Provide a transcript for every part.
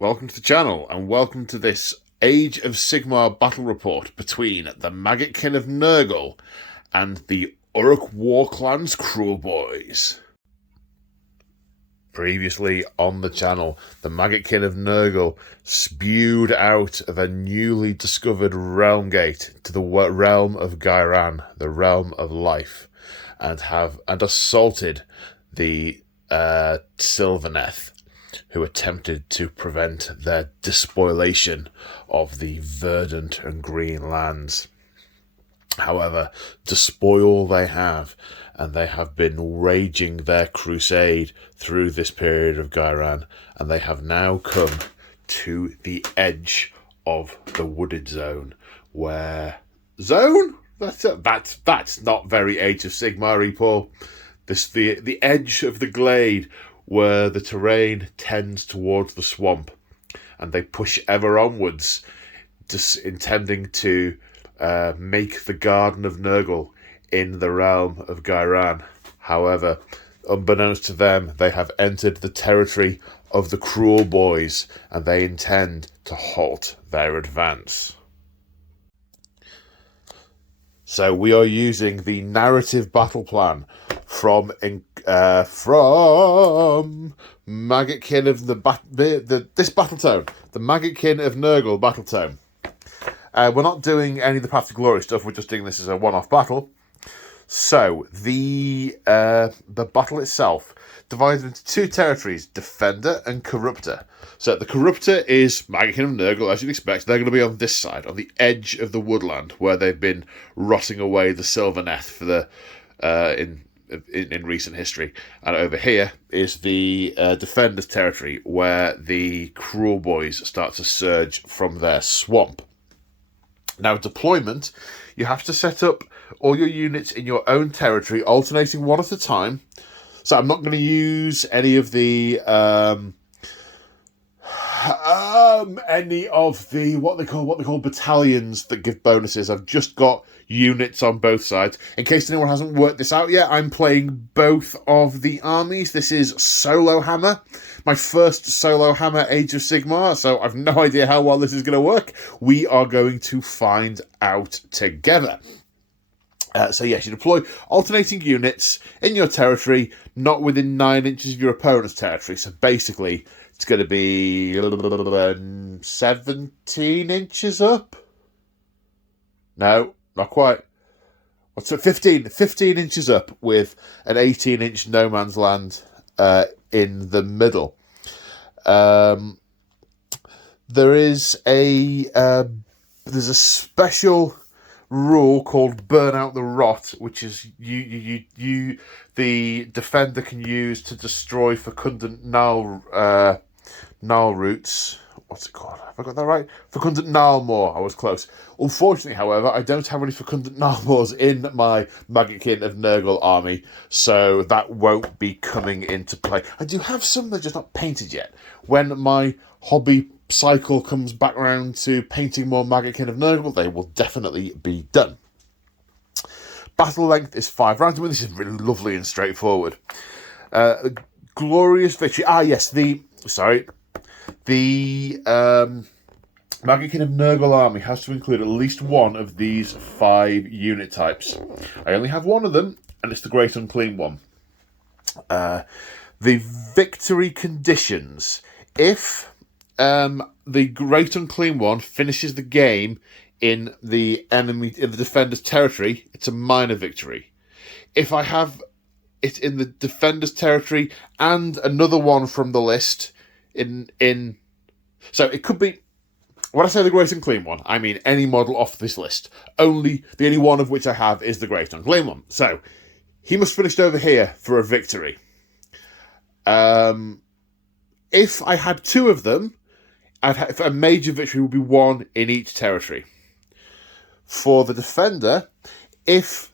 Welcome to the channel, and welcome to this Age of Sigmar battle report between the Maggotkin of Nurgle and the Orruk Warclans Cruelboys. Previously on the channel, the Maggotkin of Nurgle spewed out of a newly discovered realm gate to the realm of Ghyran, the realm of life, and assaulted the Sylvaneth, who attempted to prevent their despoilation of the verdant and green lands. However, despoil they have, and they have been raging their crusade through this period of Ghyran, and they have now come to the edge of the wooded zone, where... Zone? That's not very Age of Sigmar, Paul. The edge of the glade, where the terrain tends towards the swamp, and they push ever onwards, just intending to make the Garden of Nurgle in the realm of Ghyran. However, unbeknownst to them, they have entered the territory of the Cruelboys, and they intend to halt their advance. So we are using the narrative battle plan from Maggotkin of this battle tome, the Maggotkin of Nurgle battle tome. We're not doing any of the Path to Glory stuff. We're just doing this as a one-off battle. So the battle itself divided into two territories: Defender and Corruptor. So the Corruptor is Maggotkin of Nurgle, as you'd expect. They're going to be on this side, on the edge of the woodland, where they've been rotting away the Sylvaneth for the in recent history. And over here is the Defender's territory, where the Cruelboys start to surge from their swamp. Now, deployment, you have to set up all your units in your own territory, alternating one at a time. So I'm not going to use any of the what they call battalions that give bonuses. I've just got units on both sides. In case anyone hasn't worked this out yet, I'm playing both of the armies. This is Solo Hammer, my first Solo Hammer Age of Sigmar, so I've no idea how well this is going to work. We are going to find out together. So yes, you deploy alternating units in your territory, not within 9 inches of your opponent's territory. So basically, it's going to be 17 inches up. No, not quite. What's it? 15 inches up, with an 18-inch no man's land in the middle. There's a special rule called Burn Out the Rot, which is you the defender can use to destroy fecundant gnarl roots. What's it called? Have I got that right? Fecundant gnarlmore. I was close. Unfortunately, however, I don't have any fecundant gnarlmores in my Maggotkin of Nurgle army, so that won't be coming into play. I do have some, they're just not painted yet. When my hobby cycle comes back around to painting more Maggotkin of Nurgle, they will definitely be done. Battle length is 5 rounds. I mean, this is really lovely and straightforward. Glorious victory. The Maggotkin of Nurgle army has to include at least one of these 5 unit types. I only have one of them, and it's the Great Unclean one. The victory conditions: if the Great Unclean one finishes the game in the defender's territory, it's a minor victory. If I have it in the defender's territory and another one from the list, so it could be, when I say the Great Unclean one, I mean any model off this list. The only one of which I have is the Great Unclean one. So he must finish over here for a victory. If I had 2 of them, a major victory would be 1 in each territory. For the defender, if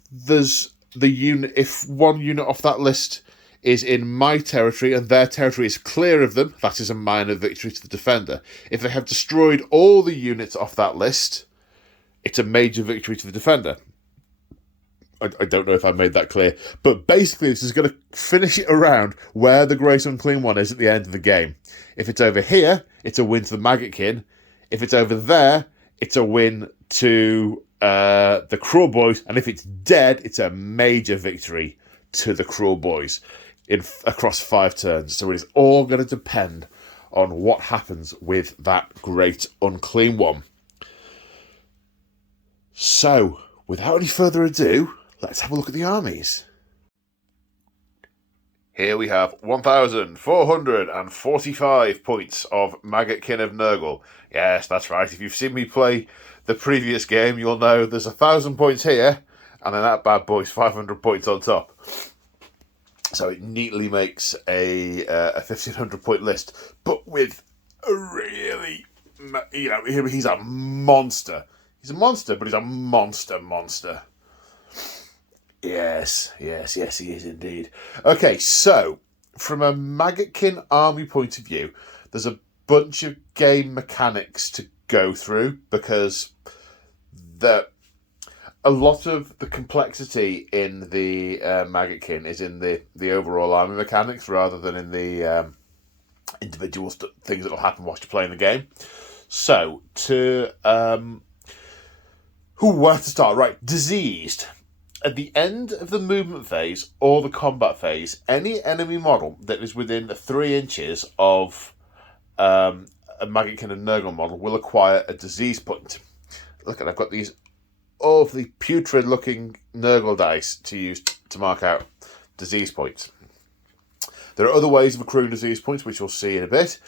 one unit off that list is in my territory and their territory is clear of them, that is a minor victory to the defender. If they have destroyed all the units off that list, it's a major victory to the defender. I don't know if I made that clear, but basically this is going to finish it around where the Great Unclean one is at the end of the game. If it's over here, it's a win to the Maggotkin. If it's over there, it's a win to the Cruelboys. And if it's dead, it's a major victory to the Cruelboys across 5 turns. So it is all going to depend on what happens with that great unclean one. So, without any further ado, let's have a look at the armies. Here we have 1,445 points of Maggotkin of Nurgle. Yes, that's right. If you've seen me play the previous game, you'll know there's 1,000 points here, and then that bad boy's 500 points on top. So it neatly makes a 1,500 point list, but with a really, he's a monster. He's a monster, but he's a monster. Yes, he is indeed. Okay, so from a Maggotkin army point of view, there's a bunch of game mechanics to go through because a lot of the complexity in the Maggotkin is in the overall army mechanics rather than in the individual things that will happen whilst you're playing the game. So, where to start? Right, diseased. At the end of the movement phase or the combat phase, any enemy model that is within 3 inches of a Maggotkin and Nurgle model will acquire a disease point. Look, I've got these awfully putrid-looking Nurgle dice to use to mark out disease points. There are other ways of accruing disease points, which we'll see in a bit.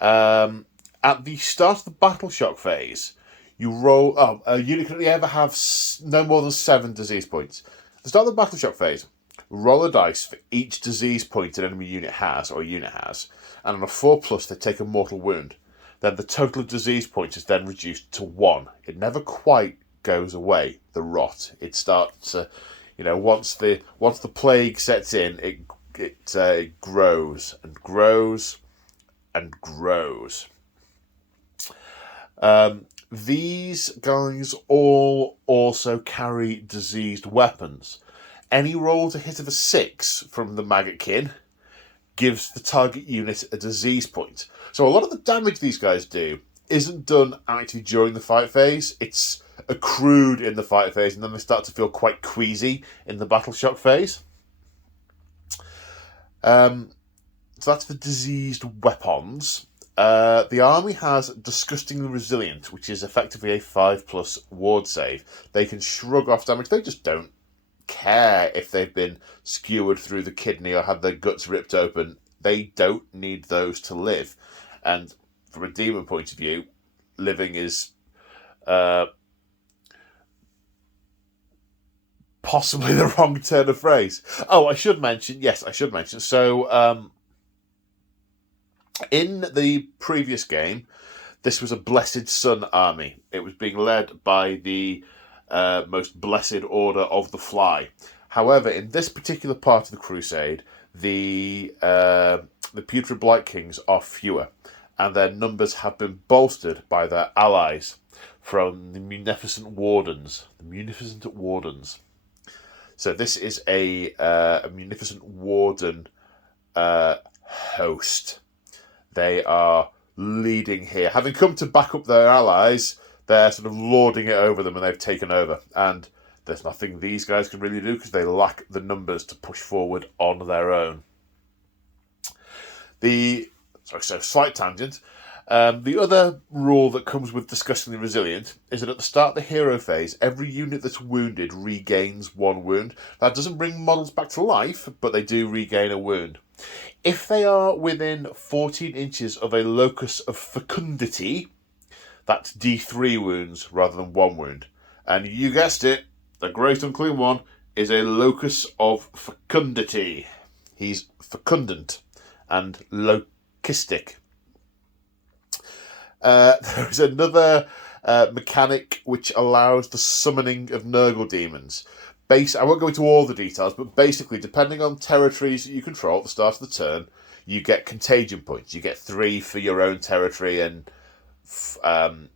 At the start of the battle shock phase, you roll... a unit can only ever have no more than 7 disease points. At the start of the battle shock phase, roll a dice for each disease point an enemy unit has, or a unit has, and on a 4+, they take a mortal wound. Then the total of disease points is then reduced to 1. It never quite goes away, the rot. It starts, once the plague sets in, it grows and grows and grows. These guys all also carry diseased weapons. Any roll to hit of a 6 from the Maggotkin gives the target unit a disease point. So a lot of the damage these guys do isn't done actually during the fight phase. It's accrued in the fight phase, and then they start to feel quite queasy in the battle shock phase. So that's for diseased weapons. The army has Disgustingly Resilient, which is effectively a 5+ ward save. They can shrug off damage. They just don't care if they've been skewered through the kidney or had their guts ripped open. They don't need those to live. And from a demon point of view, living is possibly the wrong turn of phrase. I should mention. So, in the previous game, this was a Blessed Sun army. It was being led by the most blessed order of the Fly. However, in this particular part of the crusade, the Putrid Blight Kings are fewer, and their numbers have been bolstered by their allies from the Munificent Wardens. So this is a Munificent Warden host. They are leading here. Having come to back up their allies, they're sort of lording it over them, and they've taken over. And there's nothing these guys can really do because they lack the numbers to push forward on their own. Slight tangent. The other rule that comes with Disgustingly Resilient is that at the start of the hero phase, every unit that's wounded regains 1 wound. That doesn't bring models back to life, but they do regain a wound. If they are within 14 inches of a locus of fecundity, that's D3 wounds rather than 1 wound. And you guessed it, the Great Unclean One is a locus of fecundity. He's fecundant and locistic. There is another mechanic which allows the summoning of Nurgle demons. I won't go into all the details, but basically, depending on territories that you control at the start of the turn, you get contagion points. You get 3 for your own territory and 3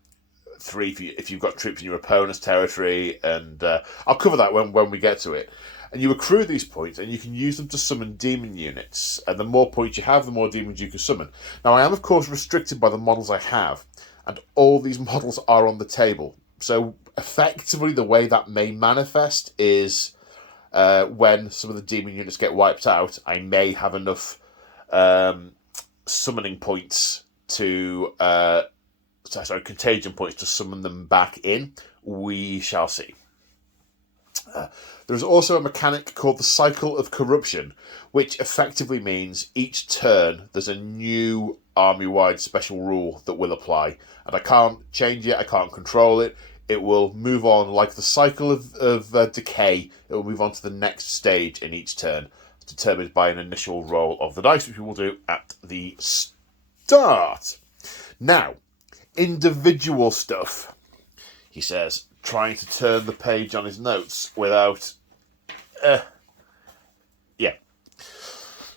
if you've got troops in your opponent's territory. And I'll cover that when we get to it. And you accrue these points, and you can use them to summon demon units. And the more points you have, the more demons you can summon. Now, I am, of course, restricted by the models I have, and all these models are on the table. So, effectively, the way that may manifest is when some of the demon units get wiped out, I may have enough summoning points to... contagion points to summon them back in. We shall see. There's also a mechanic called the Cycle of Corruption, which effectively means each turn there's a new army-wide special rule that will apply. And I can't change it, I can't control it. It will move on like the cycle of decay. It will move on to the next stage in each turn, determined by an initial roll of the dice, which we will do at the start. Now, individual stuff, he says, trying to turn the page on his notes without...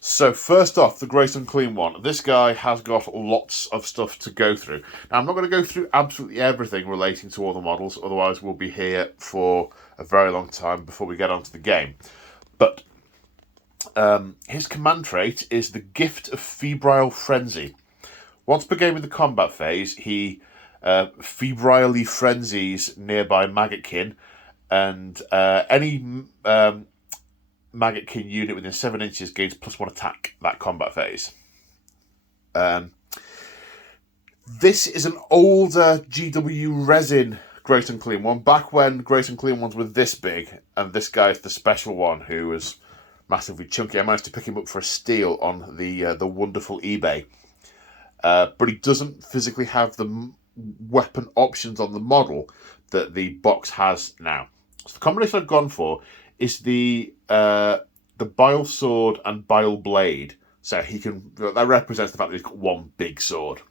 So first off, the Great Unclean one. This guy has got lots of stuff to go through. Now, I'm not going to go through absolutely everything relating to all the models, otherwise we'll be here for a very long time before we get onto the game. But his command trait is the Gift of Febrile Frenzy. Once per game in the combat phase, he febrilely frenzies nearby Maggotkin, and any Maggotkin unit within 7 inches gains +1 attack that combat phase. This is an older GW resin Great Unclean one, back when Great Unclean ones were this big, and this guy is the special one who was massively chunky. I managed to pick him up for a steal on the wonderful eBay. But he doesn't physically have the weapon options on the model that the box has now. So the combination I've gone for is the Bile Sword and Bile Blade. So that represents the fact that he's got one big sword.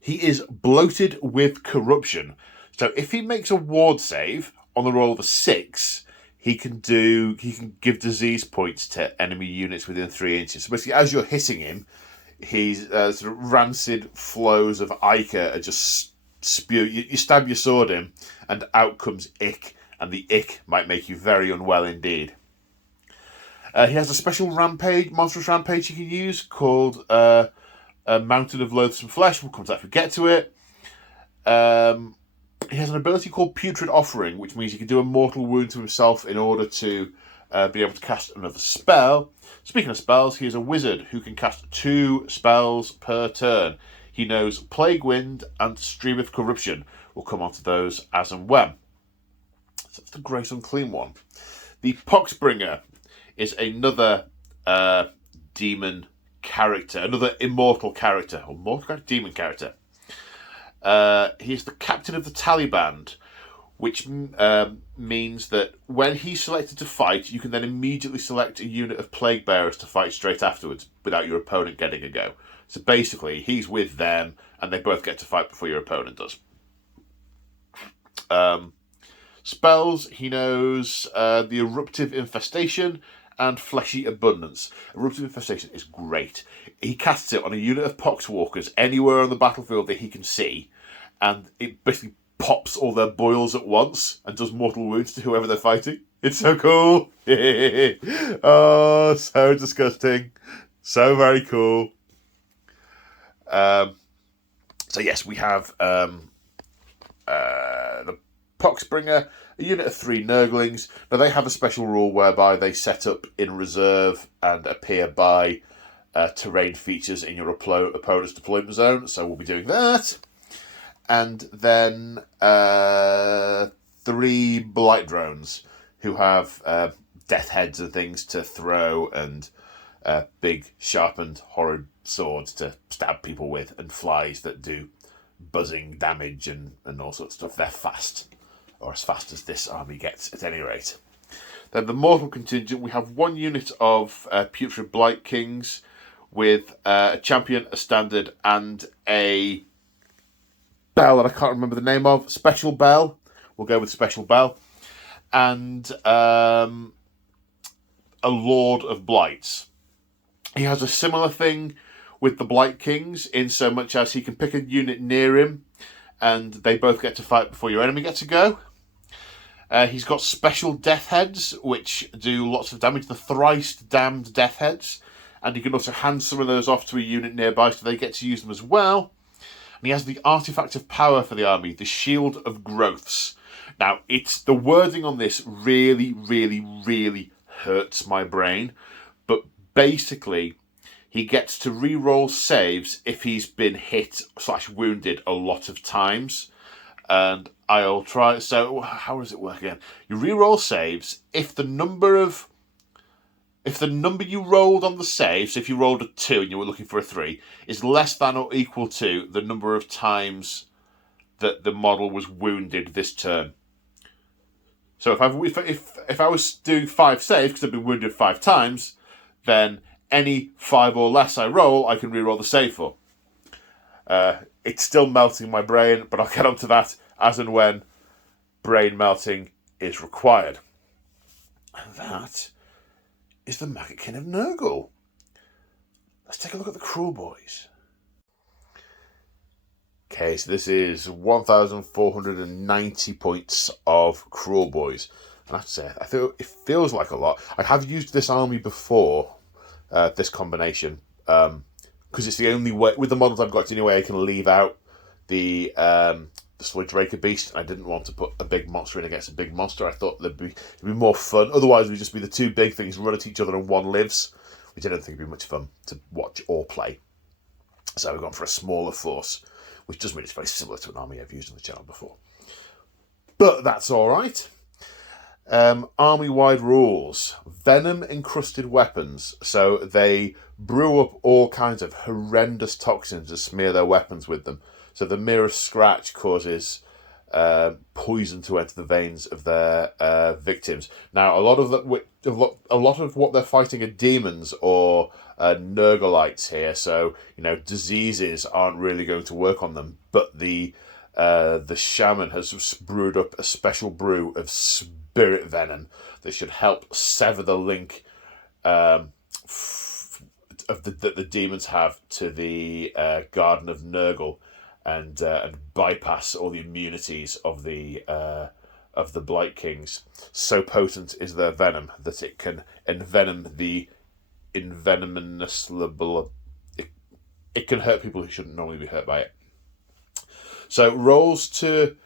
He is bloated with corruption. So if he makes a ward save on the roll of a 6, he can give disease points to enemy units within 3 inches. So basically, as you're hitting him, he's sort of rancid flows of ichor are just spew. You stab your sword in, and out comes ick, and the ick might make you very unwell indeed. He has a special monstrous rampage you can use called Mountain of Loathsome Flesh. We'll come to that if we get to it. He has an ability called Putrid Offering, which means he can do a mortal wound to himself in order to be able to cast another spell. Speaking of spells, he is a wizard who can cast 2 spells per turn. He knows Plague Wind and Stream of Corruption. We'll come on to those as and when. So that's the Great Unclean one. The Poxbringer is another demon character, another immortal character, or demon character. He is the captain of the Taliban, which means that when he's selected to fight, you can then immediately select a unit of Plague Bearers to fight straight afterwards without your opponent getting a go. So basically, he's with them, and they both get to fight before your opponent does. Spells, he knows the Eruptive Infestation and Fleshy Abundance. Eruptive Infestation is great. He casts it on a unit of Poxwalkers anywhere on the battlefield that he can see, and it basically pops all their boils at once and does mortal wounds to whoever they're fighting. It's so cool. Oh, so disgusting. So very cool. So yes, we have the Poxbringer, a unit of 3 Nurglings. Now they have a special rule whereby they set up in reserve and appear by terrain features in your opponent's deployment zone. So we'll be doing that. And then 3 Blight Drones who have death heads and things to throw, and big sharpened horrid swords to stab people with, and flies that do buzzing damage and all sorts of stuff. They're fast, or as fast as this army gets at any rate. Then the mortal contingent, we have 1 unit of Putrid Blight Kings with a champion, a standard, and a bell that I can't remember the name of. Special Bell. We'll go with Special Bell. And a Lord of Blights. He has a similar thing with the Blight Kings, in so much as he can pick a unit near him, and they both get to fight before your enemy gets to go. He's got special death heads, which do lots of damage, the thrice damned death heads. And you can also hand some of those off to a unit nearby, so they get to use them as well. And he has the artifact of power for the army, the Shield of Growths. Now, it's the wording on this really, really, really hurts my brain. But basically, he gets to re-roll saves if he's been hit / wounded a lot of times. And I'll try. So how does it work again? You re-roll saves if the number you rolled on the save, so if you rolled a 2 and you were looking for a 3, is less than or equal to the number of times that the model was wounded this turn. So if I was doing 5 saves because I've been wounded 5 times, then any 5 or less I roll, I can re-roll the save for. It's still melting my brain, but I'll get onto that as and when brain melting is required. And that is the Maggotkin of Nurgle. Let's take a look at the Cruelboys. Okay, so this is 1,490 points of Cruelboys. And I have to say, I feel it feels like a lot. I have used this army before, this combination, because it's the only way, with the models I've got anyway, I can leave out the Sludge Raker Beast. I didn't want to put a big monster in against a big monster. I thought it'd be more fun. Otherwise, it would just be the two big things run at each other and one lives, which I don't think would be much fun to watch or play. So we've gone for a smaller force, which does mean it's very similar to an army I've used on the channel before. But that's all right. Army-wide rules. Venom-encrusted weapons. So they brew up all kinds of horrendous toxins to smear their weapons with them. So the merest scratch causes poison to enter the veins of their victims. Now, a lot of what they're fighting are demons or Nurgleites here. So diseases aren't really going to work on them. But the shaman has brewed up a special brew of spirit venom that should help sever the link that the demons have to the Garden of Nurgle. And bypass all the immunities of the Blight Kings. So potent is their venom that it can envenom the envenomousable. It can hurt people who shouldn't normally be hurt by it. So rolls to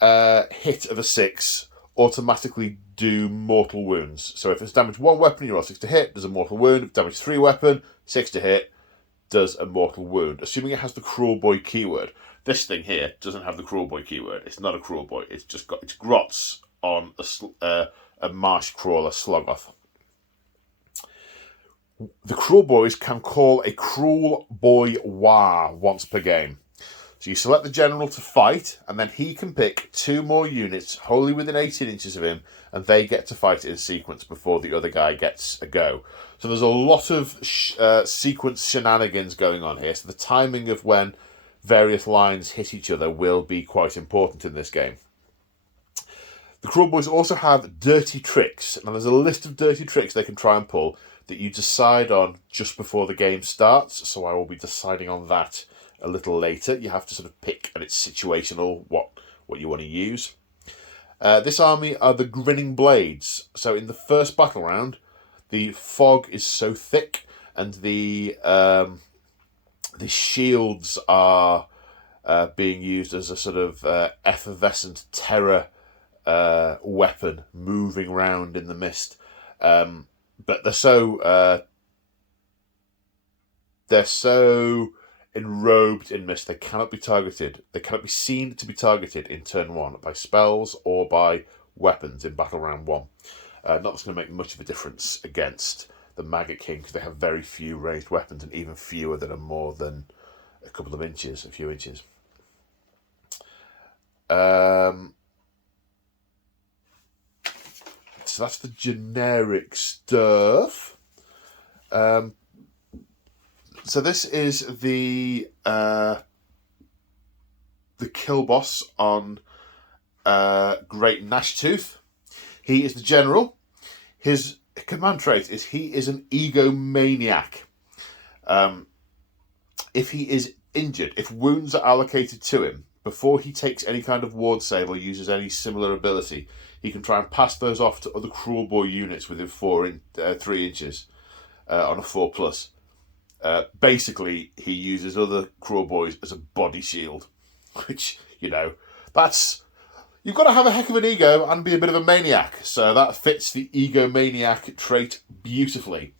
hit of a 6 automatically do mortal wounds. So if it's damage 1 weapon, you roll 6 to hit, does a mortal wound. If damage 3 weapon, 6 to hit, does a mortal wound, assuming it has the Cruelboy keyword. This thing here doesn't have the Cruelboy keyword. It's not a Cruelboy. It's just got its grots on a marsh crawler Slogoth. The Cruelboys can call a Cruelboy War once per game. So you select the general to fight, and then he can pick 2 more units wholly within 18 inches of him, and they get to fight in sequence before the other guy gets a go. So there's a lot of sequence shenanigans going on here. So the timing of when various lines hit each other will be quite important in this game. The Cruelboys also have dirty tricks. Now there's a list of dirty tricks they can try and pull that you decide on just before the game starts. So I will be deciding on that a little later. You have to sort of pick, and it's situational, what you want to use. This army are the Grinning Blades. So in the first battle round, the fog is so thick, and the shields are being used as a sort of effervescent terror weapon moving around in the mist. But they're so enrobed in mist, they cannot be targeted. They cannot be seen to be targeted in turn 1 by spells or by weapons in battle round 1. Not that's going to make much of a difference against the Maggotkin, because they have very few ranged weapons, and even fewer that are more than a few inches. So that's the generic stuff. So this is the kill boss on Great Gnashtooth. He is the general. His command trait is he is an egomaniac. If he is injured, if wounds are allocated to him, before he takes any kind of ward save or uses any similar ability, he can try and pass those off to other Cruelboy units within 3 inches on a 4+. Basically, he uses other Cruelboys as a body shield, which, you know, that's... You've got to have a heck of an ego and be a bit of a maniac, so that fits the egomaniac trait beautifully.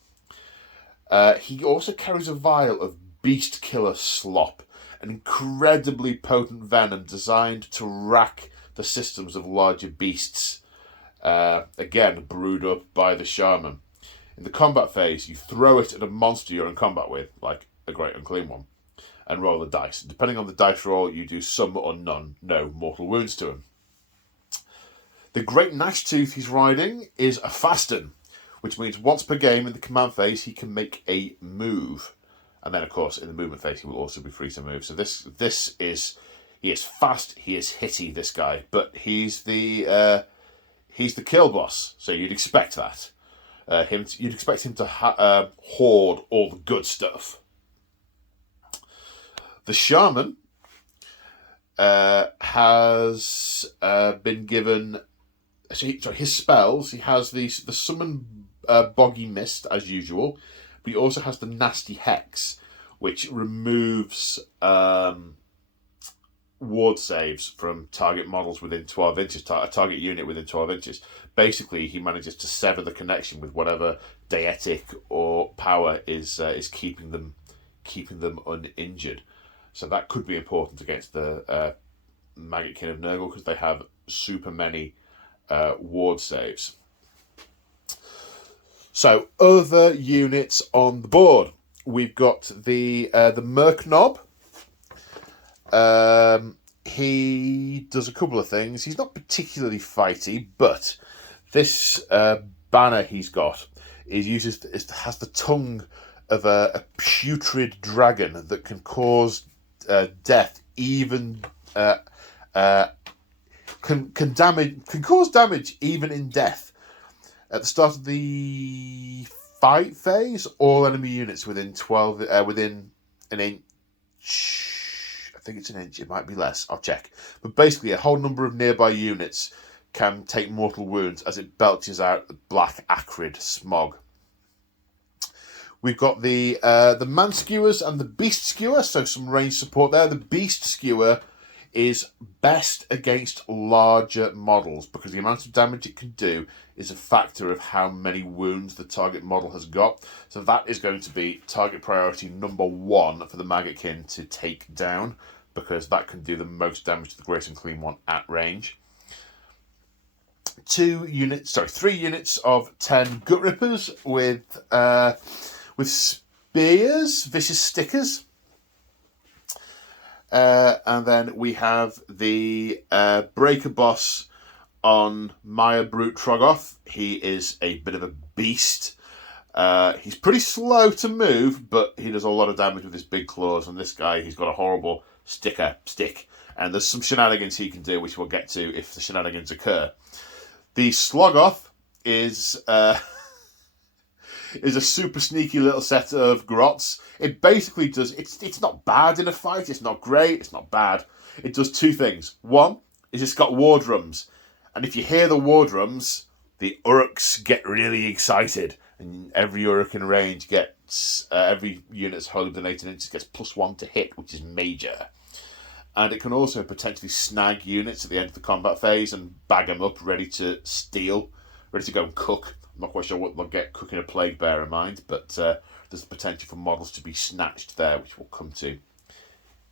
He also carries a vial of beast killer slop, an incredibly potent venom designed to rack the systems of larger beasts. Again, brewed up by the shaman. In the combat phase, you throw it at a monster you're in combat with, like a Great Unclean One, and roll the dice. Depending on the dice roll, you do some or no mortal wounds to him. The Great Gnashtooth he's riding is a Fasten, which means once per game in the command phase, he can make a move. And then, of course, in the movement phase, he will also be free to move. So he is fast, he is hitty, this guy, but he's the kill boss. So you'd expect that. You'd expect him to hoard all the good stuff. The shaman has been given. His spells. He has the summon boggy mist as usual, but he also has the nasty hex, which removes ward saves from target models within 12 inches, a target unit within 12 inches. Basically, he manages to sever the connection with whatever deity or power is keeping them uninjured. So that could be important against the Maggotkin of Nurgle, because they have super many ward saves. So other units on the board, we've got the Merc Knob. He does a couple of things. He's not particularly fighty, but this banner he's got has the tongue of a putrid dragon that can cause death, even can cause damage even in death. At the start of the fight phase, all enemy units within an inch. I think it's an inch. It might be less. I'll check. But basically, a whole number of nearby units can take mortal wounds as it belches out black, acrid smog. We've got the Man Skewers and the Beast Skewer, so some range support there. The Beast Skewer is best against larger models because the amount of damage it can do is a factor of how many wounds the target model has got. So that is going to be target priority number 1 for the Maggotkin to take down, because that can do the most damage to the Great Unclean One at range. 3 units of 10 Gut Rippers with spears, vicious stickers. And then we have the Breaker Boss on Maya Brute Troggoth. He is a bit of a beast. He's pretty slow to move, but he does a lot of damage with his big claws. And this guy, he's got a horrible stick. And there's some shenanigans he can do, which we'll get to if the shenanigans occur. The Sloggoth is a super sneaky little set of grots. It basically does... It's not bad in a fight. It's not great. It's not bad. It does 2 things. One is it's got war drums. And if you hear the war drums, the Orruks get really excited. And every Orruk in range gets... every unit that's wholly within 18 inches gets +1 to hit, which is major. And it can also potentially snag units at the end of the combat phase and bag them up, ready to steal, ready to go and cook. I'm not quite sure what they'll get cooking a plague bear in mind, but there's the potential for models to be snatched there, which we'll come to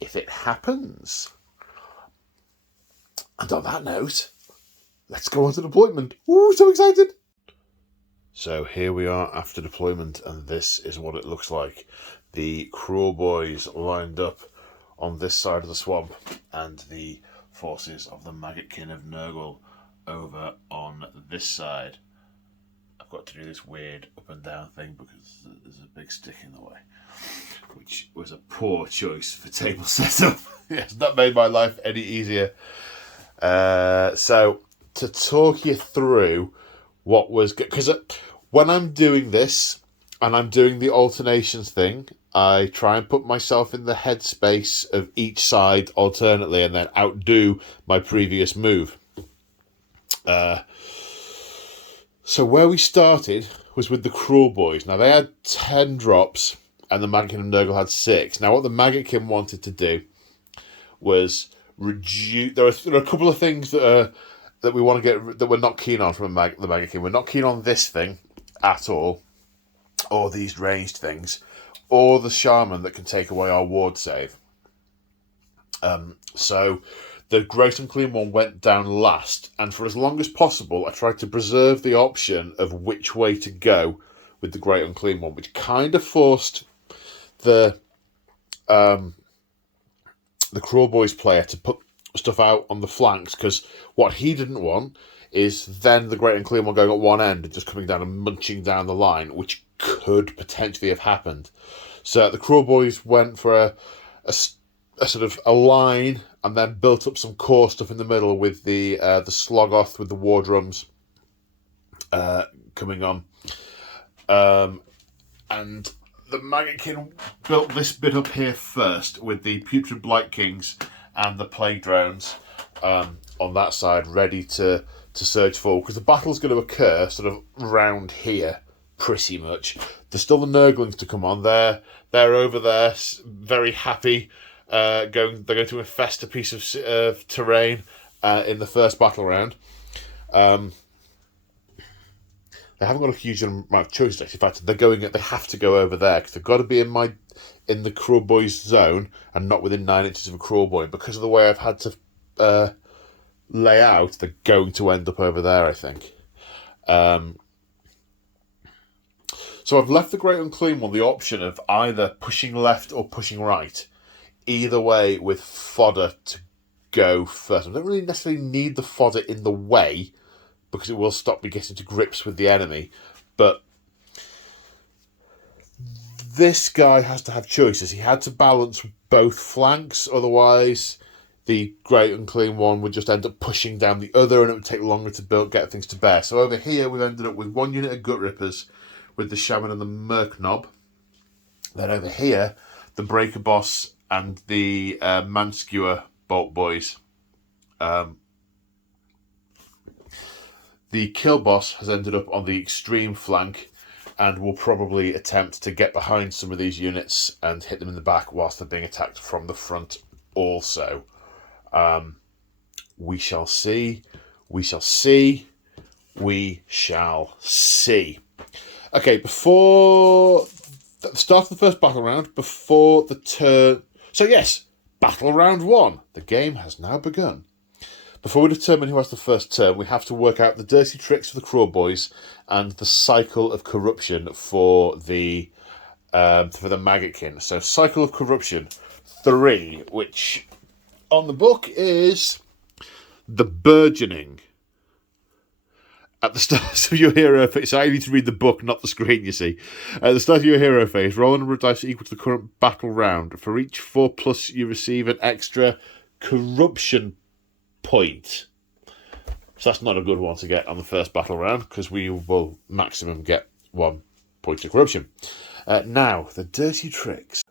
if it happens. And on that note, let's go on to deployment. Ooh, so excited! So here we are after deployment, and this is what it looks like. The Cruelboys lined up on this side of the swamp, and the forces of the Maggotkin of Nurgle over on this side. I've got to do this weird up and down thing because there's a big stick in the way, which was a poor choice for table setup. It's not made my life any easier. So to talk you through what was... Because when I'm doing this, and I'm doing the alternations thing, I try and put myself in the headspace of each side alternately and then outdo my previous move. So where we started was with the Cruelboys. Now, they had 10 drops, and the Maggotkin of Nurgle had 6. Now, what the Maggotkin wanted to do was reduce... There are a couple of things that we want to get... that we're not keen on from the Maggotkin. We're not keen on this thing at all, or these ranged things, or the Shaman that can take away our ward save. So the Great Unclean One went down last, and for as long as possible I tried to preserve the option of which way to go with the Great Unclean One, which kind of forced the Cruelboys player to put stuff out on the flanks, because what he didn't want is then the Great Unclean One going at one end and just coming down and munching down the line, which could potentially have happened. So the Cruelboys went for a sort of a line, and then built up some core stuff in the middle with the Sloggoth with the war drums coming on, and the Maggotkin built this bit up here first with the Putrid Blight Kings and the Plague Drones on that side, ready to surge forward, because the battle's going to occur sort of round here pretty much. There's still the Nurglings to come on. They're over there, very happy. They're going to infest a piece of terrain in the first battle round. They haven't got a huge amount of choices. Actually, in fact, they have to go over there, because they've got to be in the Cruelboys zone and not within 9 inches of a Cruelboy. Because of the way I've had to lay out, they're going to end up over there, I think. So I've left the Great Unclean One the option of either pushing left or pushing right. Either way, with fodder to go first. I don't really necessarily need the fodder in the way, because it will stop me getting to grips with the enemy. But this guy has to have choices. He had to balance both flanks, otherwise the Great Unclean One would just end up pushing down the other, and it would take longer to get things to bear. So over here, we've ended up with one unit of Gut Rippers with the Shaman and the Merc Knob. Then over here, the Breaker Boss and the Manskewer Bolt Boys. The Kill Boss has ended up on the extreme flank, and will probably attempt to get behind some of these units and hit them in the back whilst they're being attacked from the front also. We shall see. We shall see. We shall see. Okay, before the start of the first battle round, before the turn... So yes, battle round 1. The game has now begun. Before we determine who has the first turn, we have to work out the dirty tricks for the Cruelboys and the cycle of corruption for the Maggotkin. So cycle of corruption 3, which on the book is the burgeoning. At the start of your hero phase, so I need to read the book, not the screen, you see. At the start of your hero phase, roll a number of dice equal to the current battle round. For each 4+, you receive an extra corruption point. So that's not a good one to get on the first battle round, because we will maximum get 1 point of corruption. Now, the dirty tricks.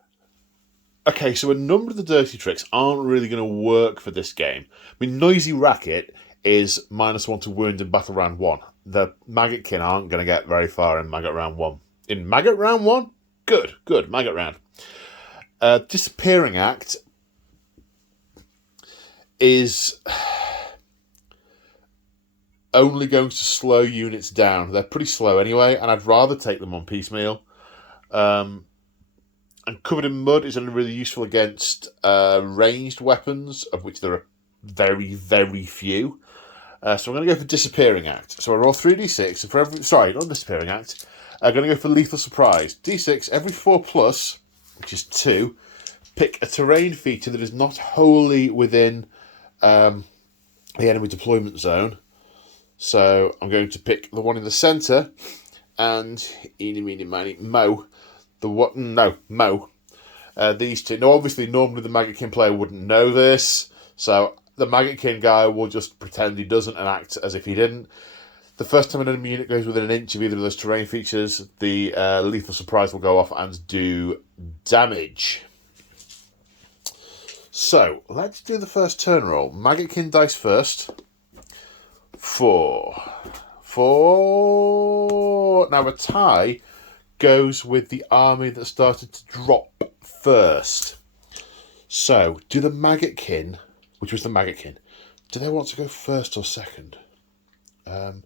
Okay, so a number of the dirty tricks aren't really going to work for this game. I mean, Noisy Racket is -1 to wound in battle round 1. The Maggotkin aren't going to get very far in Maggot round 1. In Maggot round 1? Good, Maggot round. Disappearing Act is only going to slow units down. They're pretty slow anyway, and I'd rather take them on piecemeal. And Covered in Mud is only really useful against ranged weapons, of which there are very, very few. So I'm going to go for Disappearing Act. So I roll 3d6, and for every... Sorry, not Disappearing Act. I'm going to go for Lethal Surprise. D6, every 4+, which is 2, pick a terrain feature that is not wholly within the enemy deployment zone. So I'm going to pick the one in the centre, and eeny, meeny, miny, mo. Mo. These two. Now, obviously, normally the Maggotkin player wouldn't know this, so the Maggotkin guy will just pretend he doesn't and act as if he didn't. The first time an enemy unit goes within an inch of either of those terrain features, the Lethal Surprise will go off and do damage. So, let's do the first turn roll. Maggotkin dice first. 4. Now, a tie goes with the army that started to drop first. So, do the Maggotkin, which was the Maggotkin, do they want to go first or second? Well,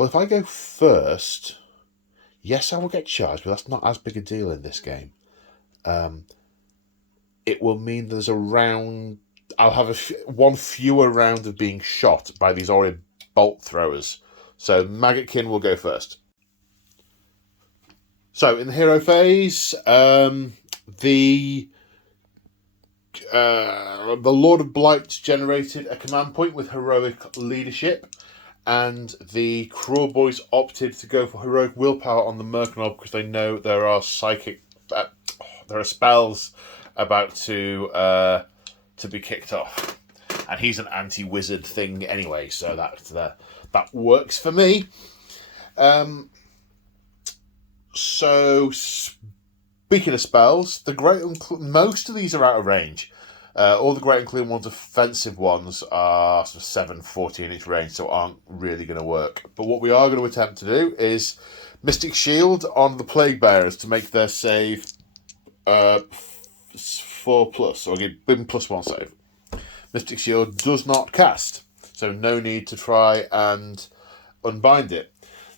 if I go first, yes, I will get charged, but that's not as big a deal in this game. It will mean there's a round... I'll have one fewer round of being shot by these horrid bolt throwers. So Maggotkin will go first. So in the hero phase, the Lord of Blight generated a command point with heroic leadership, and the Cruelboys opted to go for heroic willpower on the Mercanob because they know there are there are spells about to be kicked off, and he's an anti-wizard thing anyway, so that works for me. So speaking of spells, most of these are out of range. All the Great and Clean ones, offensive ones, are sort of 7, 14 inch range, so aren't really going to work. But what we are going to attempt to do is Mystic Shield on the Plague Bearers to make their save 4+, so I'll give them +1 save. Mystic Shield does not cast, so no need to try and unbind it.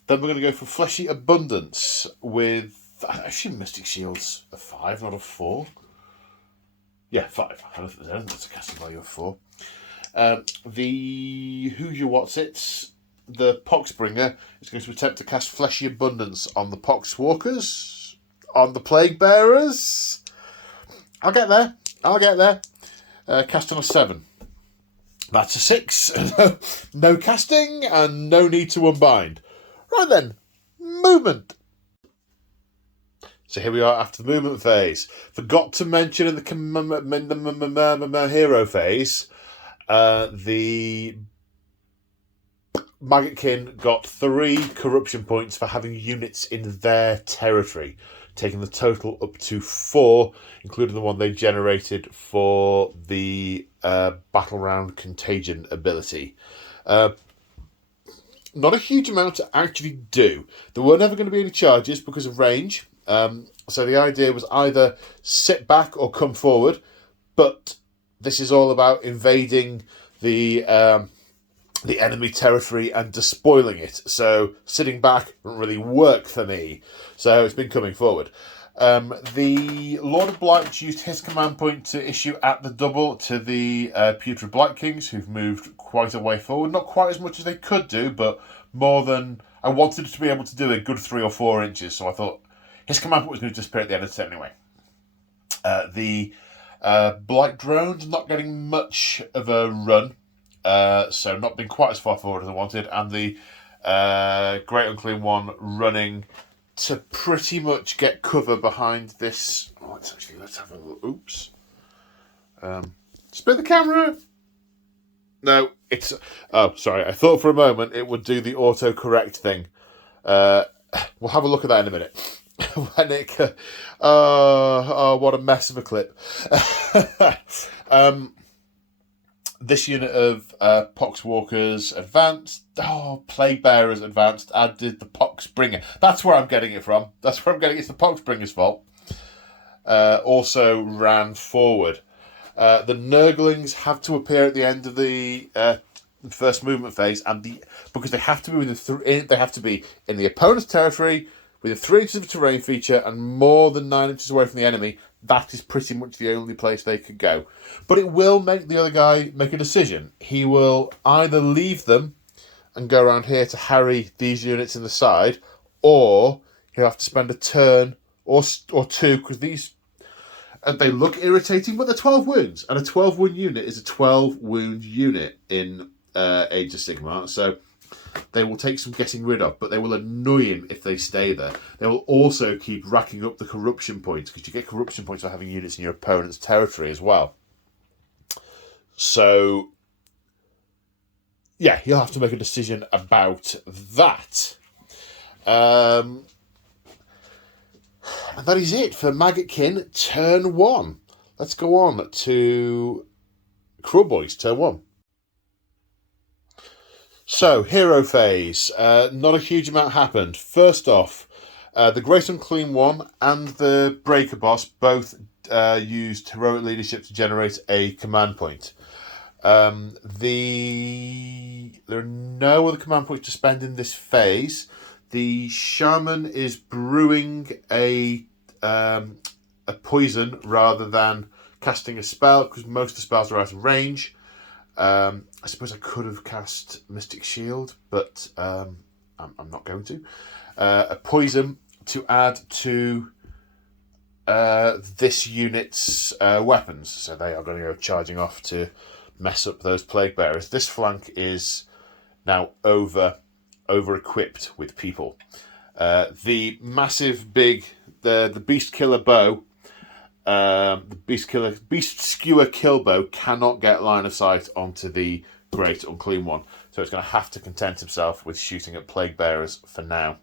Then we're going to go for Fleshy Abundance with... I assume Mystic Shield's a 5, not a 4. Yeah, 5. I don't think there's a casting value of 4. The Hoosier Whatsits, the Poxbringer, is going to attempt to cast Fleshy Abundance on the Poxwalkers, on the Plague Bearers. I'll get there. Cast on a 7. That's a 6. No casting and no need to unbind. Right then, movement. So here we are after the movement phase. Forgot to mention in the hero phase, the Maggotkin got 3 corruption points for having units in their territory, taking the total up to 4, including the one they generated for the Battle Round Contagion ability. Not a huge amount to actually do. There were never going to be any charges because of range. So the idea was either sit back or come forward, but this is all about invading the enemy territory and despoiling it. So sitting back doesn't really work for me. So it's been coming forward. The Lord of Blight used his command point to issue at the double to the Putrid Blight Kings, who've moved quite a way forward. Not quite as much as they could do, but more than... I wanted to be able to do a good 3 or 4 inches, so I thought his command point was going to disappear at the end of the turn anyway. The Blight Drones not getting much of a run, so not being quite as far forward as I wanted, and the Great Unclean one running to pretty much get cover behind this. Oh, let's have a look. Oops. Spin the camera. No, it's... Oh, sorry. I thought for a moment it would do the autocorrect thing. We'll have a look at that in a minute. When it... oh, what a mess of a clip. This unit of Poxwalkers advanced. Oh, Plague Bearers advanced. Added the Poxbringer. That's where I'm getting it from. It's the Poxbringer's fault. Also ran forward. The Nurglings have to appear at the end of the first movement phase, and because they have to be they have to be in the opponent's territory within 3 inches of a terrain feature and more than 9 inches away from the enemy. That is pretty much the only place they could go. But it will make the other guy make a decision. He will either leave them and go around here to harry these units in the side, or he'll have to spend a turn or 2, because these... they look irritating, but they're 12 wounds. And a 12 wound unit is a 12 wound unit in Age of Sigmar. So they will take some getting rid of, but they will annoy him if they stay there. They will also keep racking up the corruption points, because you get corruption points for having units in your opponent's territory as well. So, yeah, you'll have to make a decision about that. And that is it for Maggotkin turn 1. Let's go on to Cruelboys turn 1. So, hero phase. Not a huge amount happened. First off, the Great Unclean One and the Breaker Boss both used heroic leadership to generate a command point. There are no other command points to spend in this phase. The Shaman is brewing a poison rather than casting a spell, because most of the spells are out of range. I suppose I could have cast Mystic Shield, but I'm not going to. A poison to add to this unit's weapons, so they are going to go charging off to mess up those plague bearers. This flank is now over equipped with people. The massive big the beast killer bow, the beast skewer kill bow cannot get line of sight onto the Great Unclean One, so it's going to have to content himself with shooting at plague bearers for now.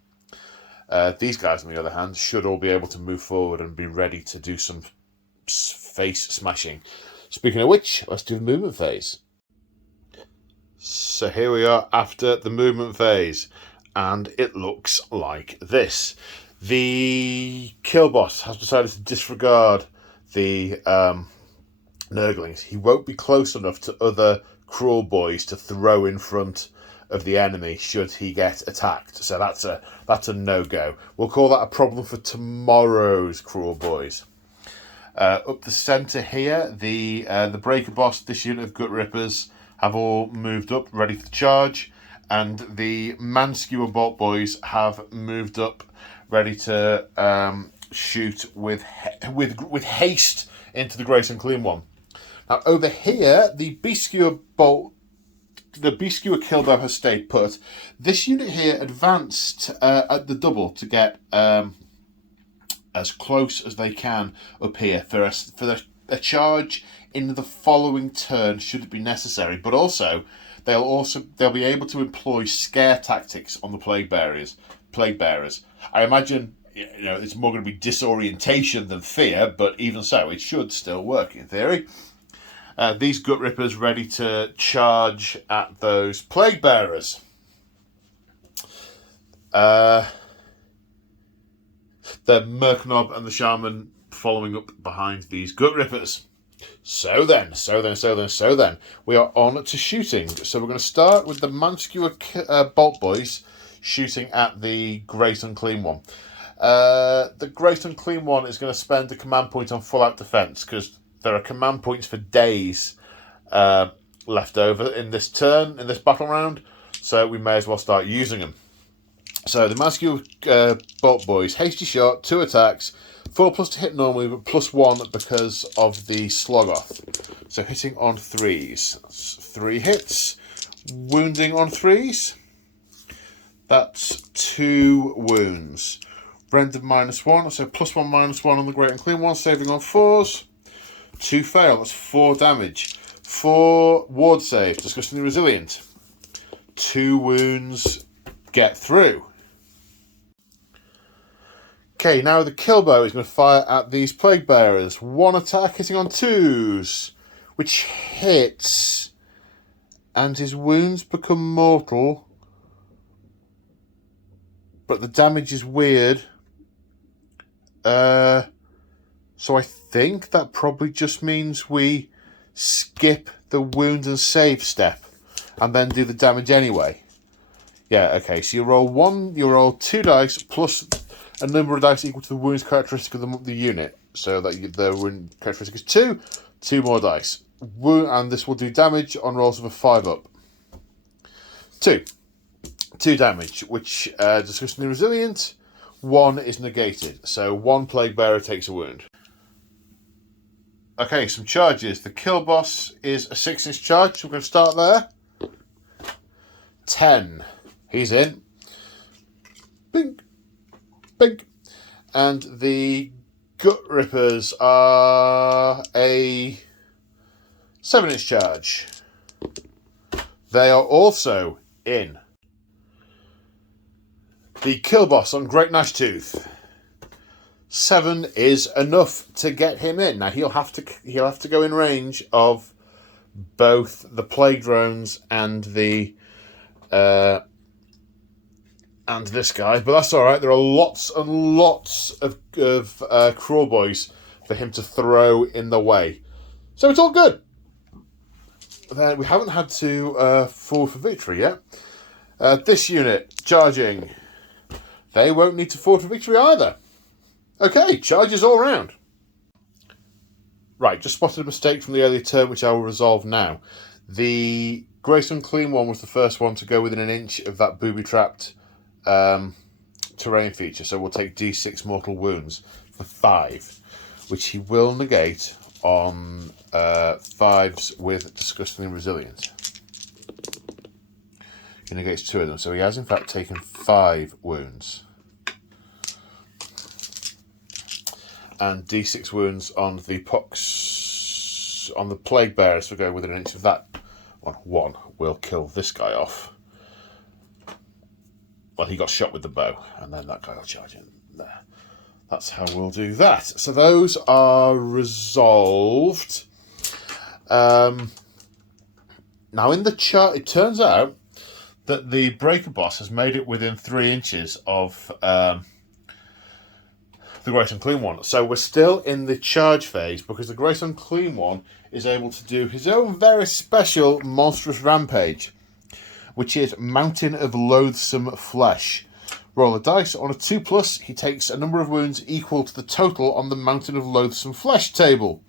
These guys, on the other hand, should all be able to move forward and be ready to do some face smashing. Speaking of which, let's do the movement phase. So here we are after the movement phase, and it looks like this. The kill boss has decided to disregard the Nurglings. He won't be close enough to other Cruelboys to throw in front of the enemy should he get attacked. So that's a no-go. We'll call that a problem for tomorrow's Cruelboys. Up the centre here, the Breaker Boss, this unit of Gut Rippers, have all moved up, ready for the charge, and the Manskewer Bolt Boys have moved up, ready to shoot with haste into the Great Unclean One. Now over here, the Beastskewer Killbow has stayed put. This unit here advanced at the double to get as close as they can up here for a charge in the following turn should it be necessary. But also they'll be able to employ scare tactics on the plague bearers. I imagine it's more going to be disorientation than fear, but even so, it should still work in theory. These Gut Rippers ready to charge at those plague bearers. The Merknob and the Shaman following up behind these Gut Rippers. So then, we are on to shooting. So we're going to start with the Manskewer Bolt Boys shooting at the Great Unclean One. The Great Unclean One is going to spend a command point on full out defense, because there are command points for days left over in this turn, in this battle round, so we may as well start using them. So the Manskewer Bolt Boys, hasty shot, 2 attacks, 4+ to hit normally, but +1 because of the slog off. So hitting on 3s. That's 3 hits. Wounding on 3s. That's 2 wounds. Rendered -1, so +1 -1 on the Great Unclean One, saving on 4s. 2 fail, that's 4 damage. 4 ward saves, disgustingly resilient. 2 wounds, get through. Okay, now the Killbow is going to fire at these plague bearers. 1 attack hitting on 2s, which hits, and his wounds become mortal. But the damage is weird. So I think that probably just means we skip the wound and save step and then do the damage anyway. Yeah, okay, so you roll 2 dice plus a number of dice equal to the wounds characteristic of the unit. So that the wound characteristic is 2, 2 more dice. And this will do damage on rolls of a 5 up. 2 damage, which disgustingly resilient. 1 is negated, so 1 plague bearer takes a wound. Okay, some charges. The kill boss is a 6-inch charge, so we're going to start there. 10. He's in. Bink. Bink. And the Gut Rippers are a 7-inch charge. They are also in. The kill boss on Great Gnashtooth. 7 is enough to get him in. Now he'll have to go in range of both the plague drones and the And this guy, but that's all right. There are lots and lots of Cruelboys for him to throw in the way, so it's all good. Then we haven't had to forward for victory yet. This unit charging, they won't need to forward for victory either. Okay, charges all round. Right, just spotted a mistake from the earlier turn, which I will resolve now. The Grace Unclean one was the first one to go within an inch of that booby-trapped terrain feature, so we'll take D6 mortal wounds for 5, which he will negate on 5s with disgustingly resilient. He negates 2 of them, so he has in fact taken 5 wounds. And D6 wounds on the pox, on the plague bearers, so we'll go within an inch of that one. 1 will kill this guy off. Well, he got shot with the bow, and then that guy will charge in there. That's how we'll do that. So those are resolved. Now in the chart, it turns out that the Breaker Boss has made it within 3 inches of the Grace Unclean one. So we're still in the charge phase because the Grace Unclean one is able to do his own very special monstrous rampage, which is Mountain of Loathsome Flesh. Roll a dice. On a 2+, he takes a number of wounds equal to the total on the Mountain of Loathsome Flesh table.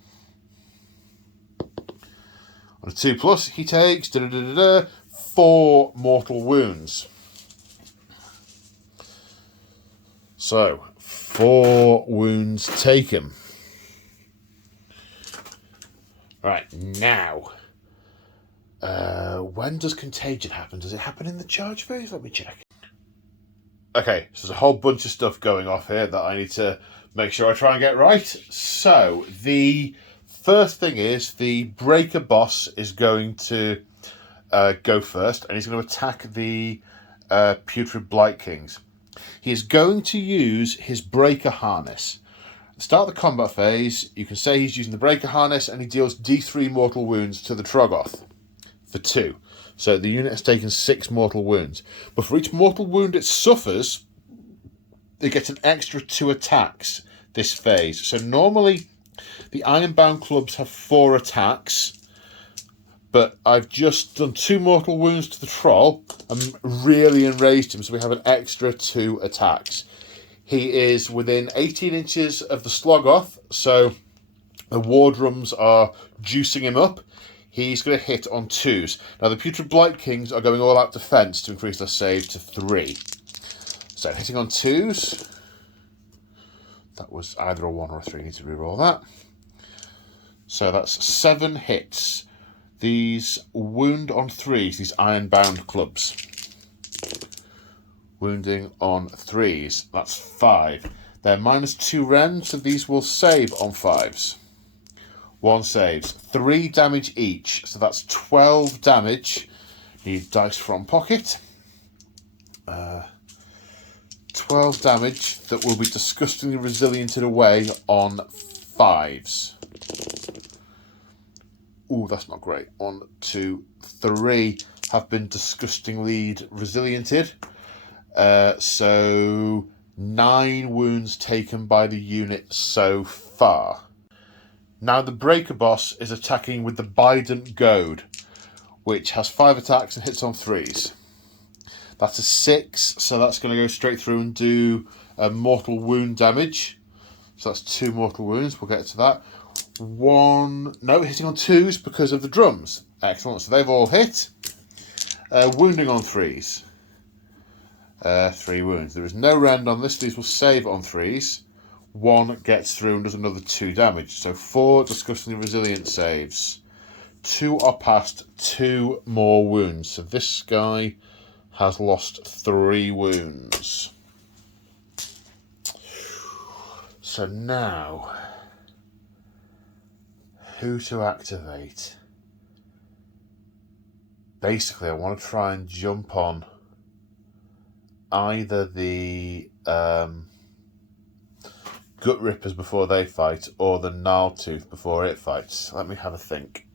On a 2+, he takes 4 mortal wounds. So, 4 wounds taken. Right, now, when does Contagion happen? Does it happen in the charge phase? Let me check. Okay, so there's a whole bunch of stuff going off here that I need to make sure I try and get right. So, the first thing is the Breaker Boss is going to go first, and he's going to attack the Putrid Blight Kings. He is going to use his Breaker Harness. At the start of the combat phase, you can say he's using the Breaker Harness, and he deals D3 mortal wounds to the Troggoth for 2. So the unit has taken 6 mortal wounds. But for each mortal wound it suffers, it gets an extra 2 attacks this phase. So normally the Ironbound clubs have 4 attacks, but I've just done 2 mortal wounds to the troll and really enraged him, so we have an extra 2 attacks. He is within 18 inches of the Sloggoth, so the war drums are juicing him up. He's going to hit on 2s. Now the Putrid Blight Kings are going all out defense to increase their save to 3. So hitting on 2s. That was either a 1 or a 3. I need to reroll that. So that's 7 hits. These wound on 3s, these Ironbound clubs. Wounding on 3s, that's 5. They're -2 rend, so these will save on 5s. 1 saves. 3 damage each, so that's 12 damage. Need dice from pocket. 12 damage that will be disgustingly resiliented away on 5s. Ooh, that's not great. 1, 2, 3 have been disgustingly resiliented. So 9 wounds taken by the unit so far. Now the Breaker Boss is attacking with the Bident Goad, which has 5 attacks and hits on 3s. That's a 6, so that's going to go straight through and do mortal wound damage. So that's 2 mortal wounds. We'll get to that. 1, no, hitting on 2s because of the drums. Excellent, so they've all hit. Wounding on 3s. 3 wounds. There is no rend on this. These will save on 3s. 1 gets through and does another 2 damage. So 4 disgustingly resilient saves. 2 are passed, 2 more wounds. So this guy has lost 3 wounds. So now, who to activate? Basically, I want to try and jump on either the Gut Rippers before they fight, or the Gnarltooth before it fights. Let me have a think.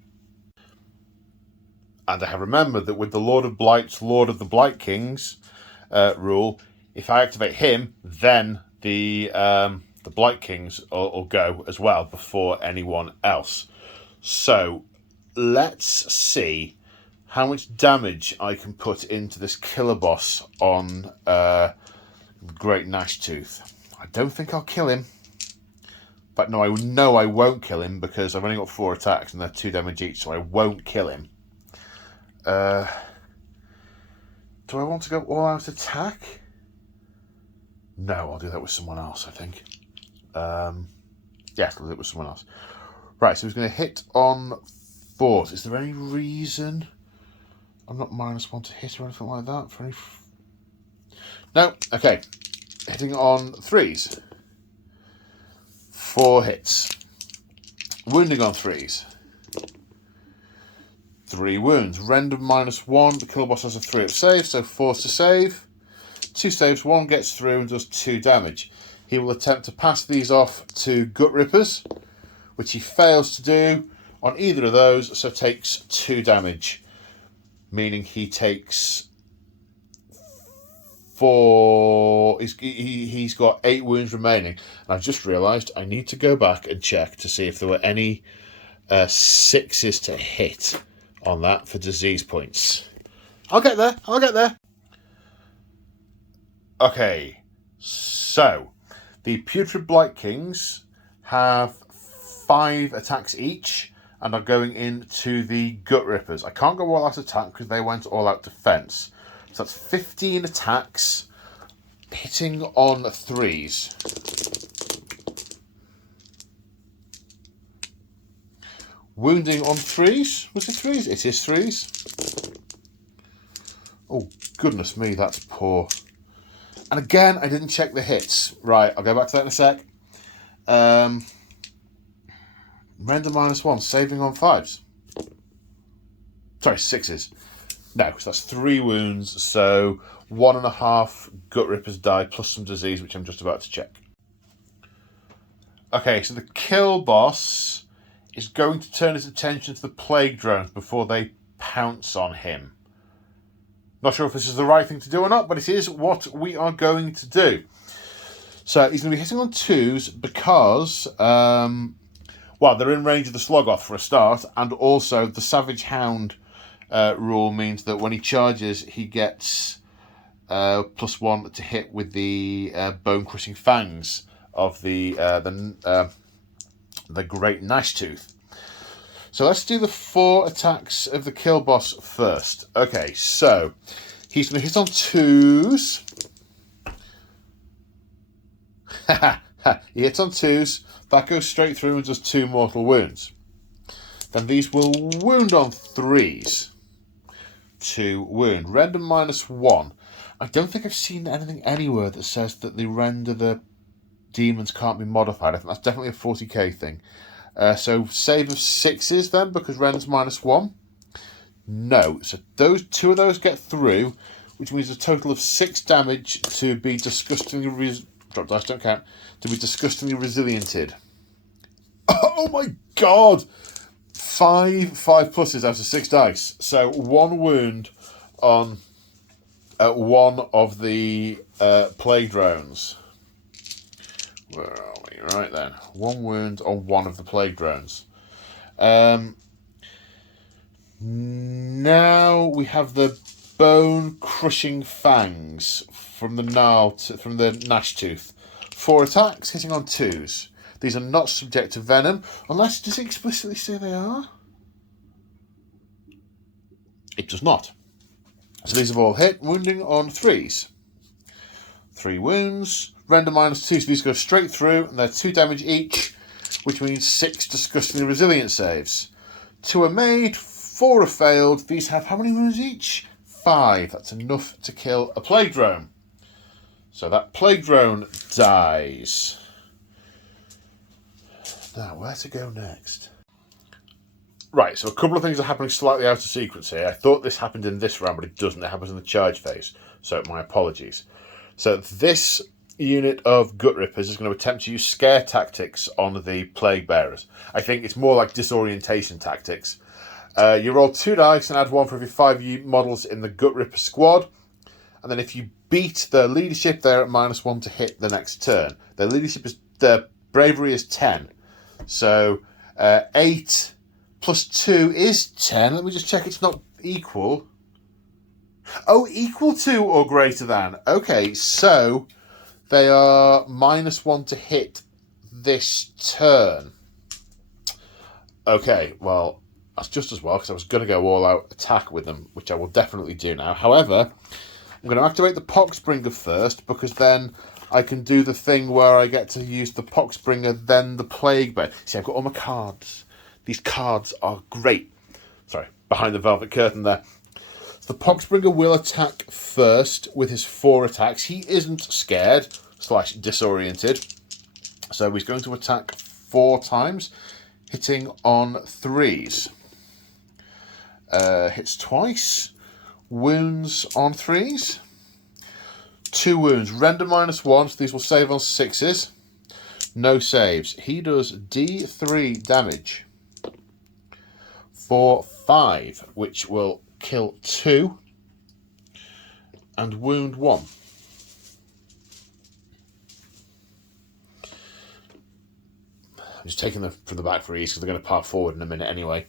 And I have remembered that with the Lord of Blight's Lord of the Blight Kings rule, if I activate him, then the Blight Kings will go as well before anyone else. So let's see how much damage I can put into this killer boss on Great Gnashtooth. I don't think I'll kill him. But no, I know I won't kill him because I've only got 4 attacks and they're 2 damage each, so I won't kill him. Do I want to go all-out attack? No, I'll do that with someone else, I think. Yes, I'll do it with someone else. Right, so he's going to hit on 4s. Is there any reason I'm not -1 to hit or anything like that? For any... No, okay. Hitting on 3s. 4 hits. Wounding on 3s. 3 wounds. Render -1. The killer boss has a 3-up save, so 4 to save. 2 saves, 1 gets through and does 2 damage. He will attempt to pass these off to Gut Rippers, which he fails to do on either of those, so takes 2 damage. Meaning he takes 4... He's got 8 wounds remaining. And I've just realised I need to go back and check to see if there were any 6s to hit on that for disease points. I'll get there. Okay, so the Putrid Blight Kings have 5 attacks each and are going into the Gut Rippers. I can't go all out attack because they went all out defense. So that's 15 attacks hitting on 3s. Wounding on 3s. Was it 3s? It is 3s. Oh, goodness me, that's poor. And again, I didn't check the hits. Right, I'll go back to that in a sec. Render -1, saving on 5s. Sorry, 6s. No, so that's 3 wounds, so 1.5 Gut Rippers die, plus some disease, which I'm just about to check. Okay, so the kill boss is going to turn his attention to the plague drones before they pounce on him. Not sure if this is the right thing to do or not, but it is what we are going to do. So he's going to be hitting on 2s because, well, they're in range of the Slogoth for a start, and also the Savage Hound rule means that when he charges, he gets +1 to hit with the bone-crushing fangs of the Great Gnashtooth. So let's do the 4 attacks of the kill boss first. Okay, so he's going to hit on 2s. He hits on 2s. That goes straight through and does 2 mortal wounds. Then these will wound on 3s. 2 wound. Render -1. I don't think I've seen anything anywhere that says that the render the demons can't be modified. I think that's definitely a 40k thing. So save of 6s then, because render's -1. No, so those 2 of those get through, which means a total of 6 damage to be disgustingly drop dice don't count, to be disgustingly resiliented. Oh my god! 5 pluses out of 6 dice. So 1 wound on 1 of the plague drones. Where are we? Right then. 1 wound on 1 of the plague drones. Now we have the bone-crushing fangs from the Gnashtooth. 4 attacks, hitting on 2s. These are not subject to venom, unless, does it explicitly say they are? It does not. So these have all hit, wounding on 3s. 3 wounds, render -2, so these go straight through, and they're 2 damage each, which means 6 disgustingly resilient saves. 2 are made, 4 are failed. These have how many wounds each? 5. That's enough to kill a plague drone. So that plague drone dies. Now, where to go next? Right, so a couple of things are happening slightly out of sequence here. I thought this happened in this round, but it doesn't. It happens in the charge phase. So my apologies. So this unit of Gut Rippers is going to attempt to use scare tactics on the Plague Bearers. I think it's more like disorientation tactics. You roll 2 dice and add 1 for every 5 models in the Gut Ripper squad. And then if you beat their leadership, they're at -1 to hit the next turn. Their bravery is 10. So 8 plus 2 is 10. Let me just check it's not equal. Oh, equal to or greater than. Okay, so they are -1 to hit this turn. Okay, well, that's just as well, because I was going to go all-out attack with them, which I will definitely do now. However, I'm going to activate the Poxbringer first, because then I can do the thing where I get to use the Poxbringer, then the Plague Bear. See, I've got all my cards. These cards are great. Sorry, behind the velvet curtain there. So the Poxbringer will attack first with his 4 attacks. He isn't scared / disoriented. So he's going to attack 4 times, hitting on 3s. Hits twice. Wounds on 3s. 2 wounds. Render -1, so these will save on 6s. No saves. He does D3 damage for 5, which will kill 2 and wound 1. I'm just taking them from the back for ease because they're going to part forward in a minute anyway.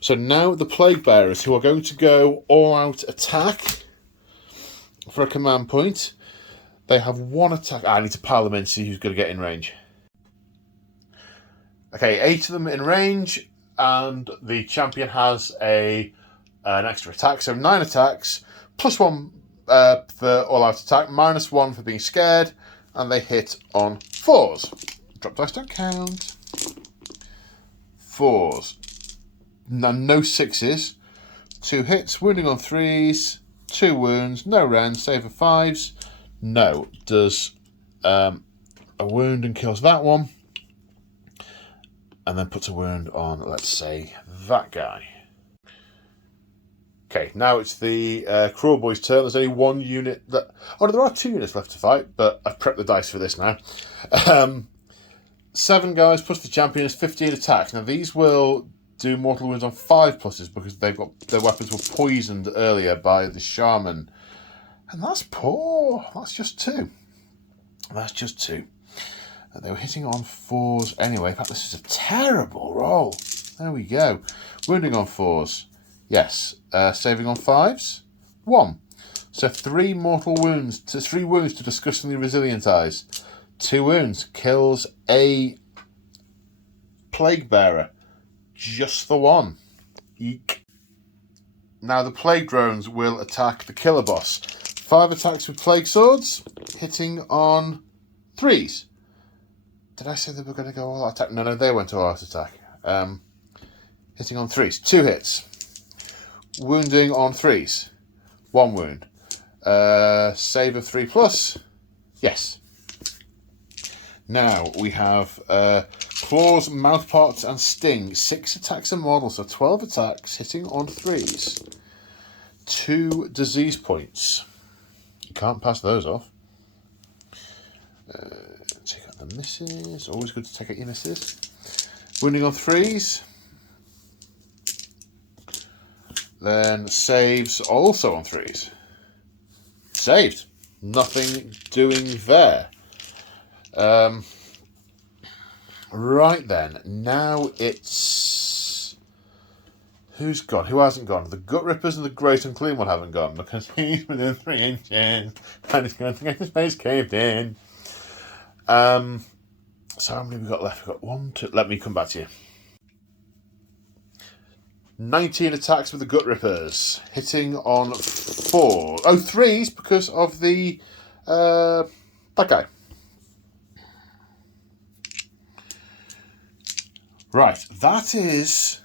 So now the Plague Bearers, who are going to go all-out attack for a command point. They have 1 attack. I need to pile them in, see who's going to get in range. Okay, 8 of them in range, and the champion has an extra attack. So 9 attacks, +1 for all-out attack, -1 for being scared, and they hit on 4s. Drop dice don't count. 4s. No 6s. 2 hits, wounding on 3s, 2 wounds, no rend, save for 5s. No, does a wound and kills that one. And then puts a wound on, let's say, that guy. Okay, now it's the Cruelboyz' turn. There's only 1 unit that... Oh, no, there are 2 units left to fight, but I've prepped the dice for this now. 7 guys plus the champion is 15 attacks. Now, these will do mortal wounds on 5 pluses because they've got their weapons were poisoned earlier by the shaman. And that's poor. That's just 2. That's just 2. They were hitting on 4s anyway. In fact, this is a terrible roll. There we go. Wounding on 4s. Yes. Saving on 5s. 1. So 3 mortal wounds. 3 wounds to disgustingly resilient eyes. 2 wounds. Kills a Plague Bearer. Just the 1. Eek. Now the Plague Drones will attack the Killer Boss. 5 attacks with Plague Swords. Hitting on 3s. Did I say they were going to go all out attack? No, they went all out attack. Hitting on 3s. 2 hits. Wounding on 3s. 1 wound. Save of 3+. Yes. Now we have Claws, Mouthparts, and Sting. 6 attacks a model, so 12 attacks, hitting on 3s. 2 disease points. You can't pass those off. Take out the misses. Always good to take out your misses. Wounding on 3s. Then saves also on 3s. Saved. Nothing doing there. Right then. Now it's... Who's gone? Who hasn't gone? The Gut Rippers and the Great Unclean One haven't gone because he's within 3 inches and he's going to get his face caved in. So how many have we got left? We've got 1, 2... Let me come back to you. 19 attacks with the Gut Rippers. Hitting on 4. Oh, 3s because of the... that guy. Right, that is...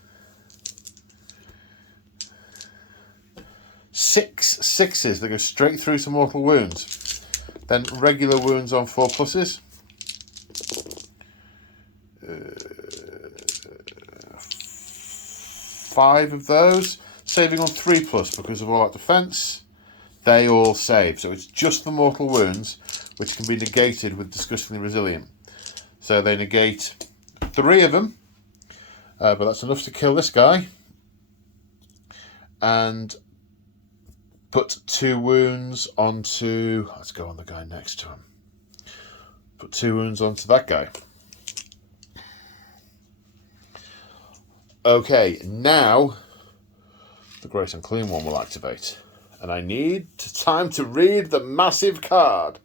6 6s that go straight through to mortal wounds. Then regular wounds on 4 pluses. 5 of those, saving on 3+ because of all that defense. They all save, so it's just the mortal wounds which can be negated with disgustingly resilient. So they negate 3 of them, but that's enough to kill this guy. and put 2 wounds onto... Let's go on the guy next to him. Put 2 wounds onto that guy. Okay, now the Great Unclean One will activate. And I need time to read the massive card.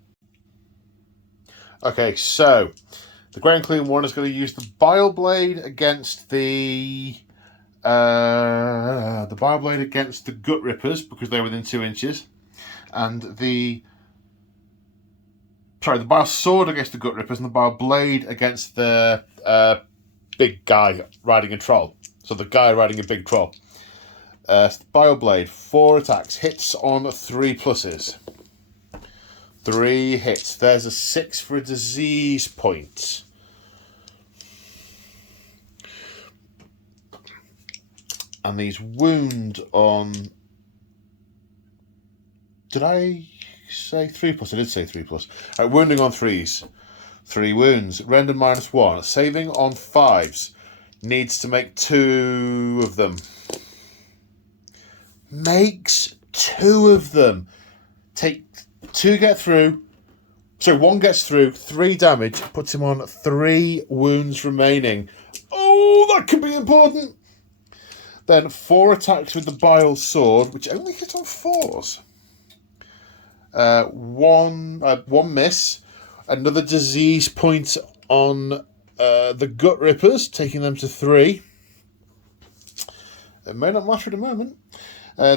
Okay, so the Great Unclean One is going to use the Bile Blade against the Bile Blade against the Gut Rippers because they're within 2 inches, and the Bile Sword against the Gut Rippers, and the Bile Blade against the big guy riding a troll. So the guy riding a big troll. Bile Blade, 4 attacks, hits on 3 pluses. 3 hits. There's a 6 for a disease point. And these wound on... Did I say 3 plus? I did say 3 plus. Right, wounding on 3s. 3 wounds. Render -1. Saving on 5s. Needs to make 2 of them. Makes 2 of them. Take 2 get through. So 1 gets through. 3 damage. Puts him on 3 wounds remaining. Oh, that could be important. Then 4 attacks with the Bile Sword, which only hit on 4s. 1 miss. Another disease point on the Gut Rippers, taking them to 3. It may not matter in a moment.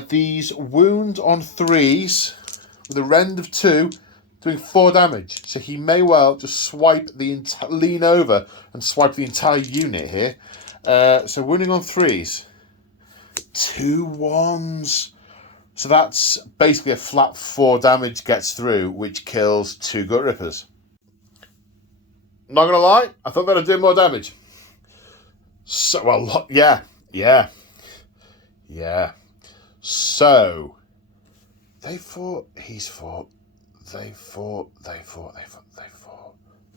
These wound on 3s with a rend of 2, doing 4 damage. So he may well just swipe lean over and swipe the entire unit here. So wounding on 3s. 2 1s. So that's basically a flat 4 damage gets through, which kills 2 Gut Rippers. Not gonna lie, I thought that'd do more damage. So, well, yeah. So, they fought, he's fought, they fought.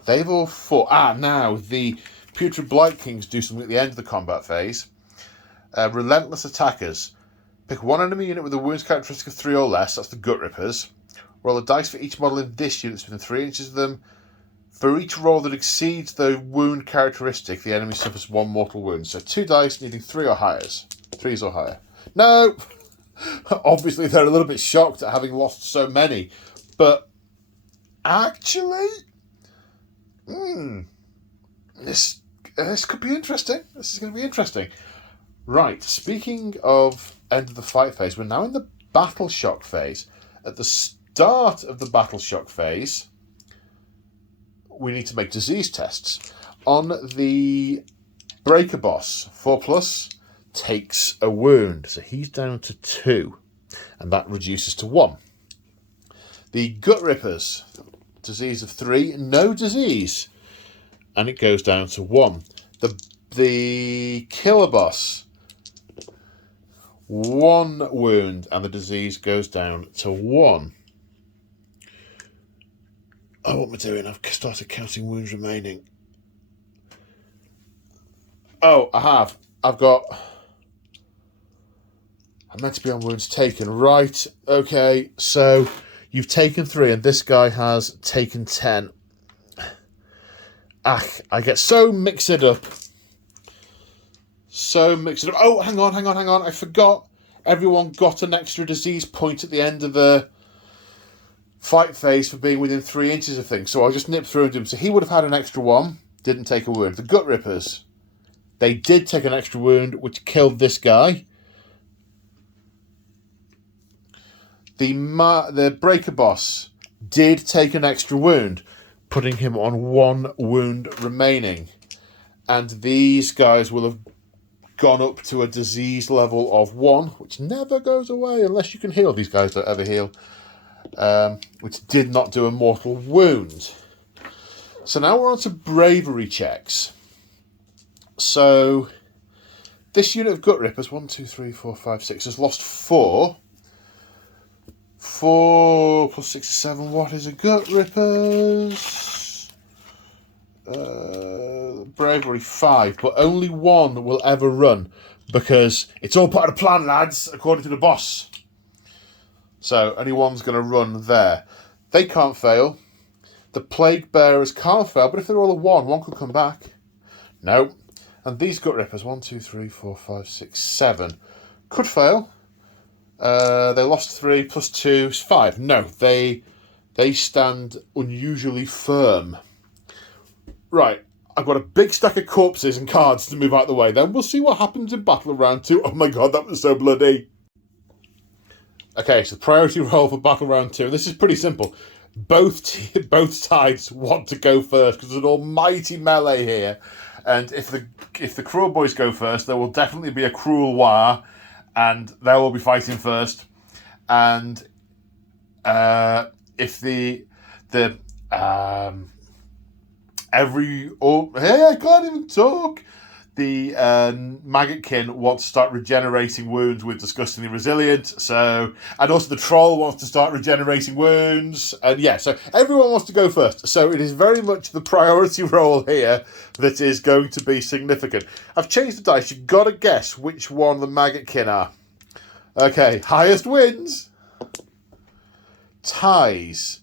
They've all fought. Now, the Putrid Blight Kings do something at the end of the combat phase. Relentless attackers. Pick 1 enemy unit with a wounds characteristic of 3 or less, that's the Gut Rippers. Roll a dice for each model in this unit that's within 3 inches of them. For each roll that exceeds the wound characteristic, the enemy suffers 1 mortal wound. So 2 dice needing 3 or higher. 3s or higher. No! Obviously they're a little bit shocked at having lost so many. But actually, this could be interesting. This is going to be interesting. Right, speaking of end of the fight phase, we're now in the Battle Shock phase. At the start of the Battle Shock phase, we need to make disease tests. On the Breaker Boss, 4+, takes a wound. So he's down to 2, and that reduces to 1. The Gut Rippers, disease of 3, no disease, and it goes down to 1. The Killer Boss, 1 wound, and the disease goes down to 1. Oh, what am I doing? I've started counting wounds remaining. Oh, I have. I'm meant to be on wounds taken. Right, okay, so you've taken 3 and this guy has taken 10. I get so mixed up. Oh, hang on. I forgot. Everyone got an extra disease point at the end of the fight phase for being within 3 inches of things. So I'll just nip through and do them. So he would have had an extra 1. Didn't take a wound. The Gut Rippers, they did take an extra wound, which killed this guy. The Breaker Boss did take an extra wound, putting him on 1 wound remaining. And these guys will have gone up to a disease level of 1, which never goes away unless you can heal. These guys don't ever heal. Which did not do a mortal wound. So now we're on to bravery checks. So this unit of Gut Rippers, 1, 2, 3, 4, 5, 6, has lost 4. 4 plus 6 is 7. What is a Gut Rippers? Bravery 5, but only 1 will ever run. because it's all part of the plan, lads, according to the boss. So anyone's going to run there. They can't fail. The Plague Bearers can't fail, but if they're all a one could come back. No. And these Gut Rippers, 1, 2, 3, 4, 5, 6, 7, could fail. They lost 3 plus 2 is 5. No, they stand unusually firm. Right, I've got a big stack of corpses and cards to move out of the way. Then we'll see what happens in battle round 2. Oh my god, that was so bloody. Okay, so priority roll for battle round 2. This is pretty simple. Both sides want to go first because there's an almighty melee here. And if the Cruelboys go first, there will definitely be a cruel war, and they will be fighting first. And if I can't even talk. The Maggotkin wants to start regenerating wounds with disgustingly resilient. So, and also the troll wants to start regenerating wounds. And yeah, so everyone wants to go first. So it is very much the priority roll here that is going to be significant. I've changed the dice. You've got to guess which one the Maggotkin are. Okay, highest wins. Ties.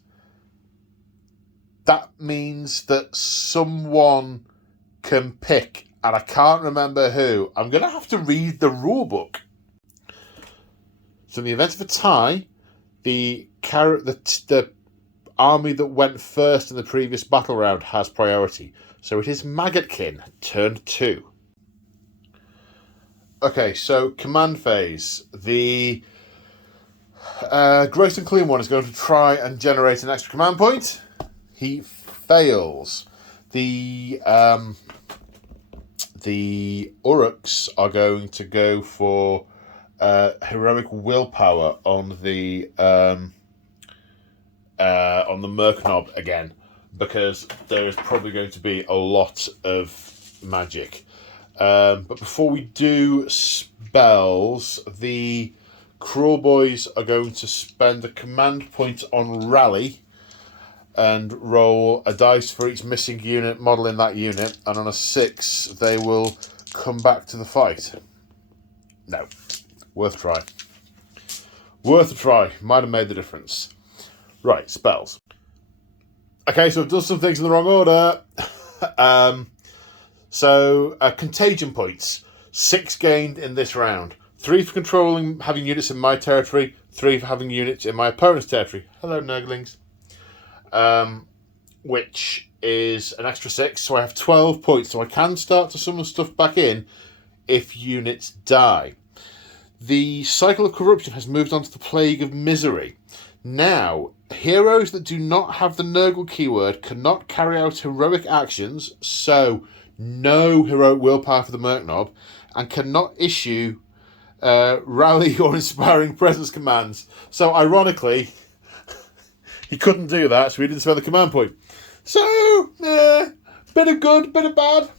That means that someone can pick, and I can't remember who. I'm going to have to read the rule book. So in the event of a tie, the army that went first in the previous battle round has priority. So it is Maggotkin, turn 2. Okay, so command phase. The Gross and Clean one is going to try and generate an extra command point. He fails. The Orruks are going to go for heroic willpower on the Merc Knob again, because there is probably going to be a lot of magic. But before we do spells, the Cruelboys are going to spend a command point on rally and roll a dice for each missing unit model in that unit, and on a 6 they will come back to the fight. No. Worth a try. Worth a try. Might have made the difference. Right, spells. Okay, so I've done some things in the wrong order. Contagion points. 6 gained in this round. 3 for controlling having units in my territory, 3 for having units in my opponent's territory. Hello, Nurglings. Which is an extra 6, so I have 12 points, so I can start to summon stuff back in if units die. The cycle of corruption has moved on to the plague of misery. Now, heroes that do not have the Nurgle keyword cannot carry out heroic actions, so no heroic willpower for the Merc Knob, and cannot issue rally or inspiring presence commands. So ironically, he couldn't do that, so he didn't spend the command point. So, bit of good, bit of bad.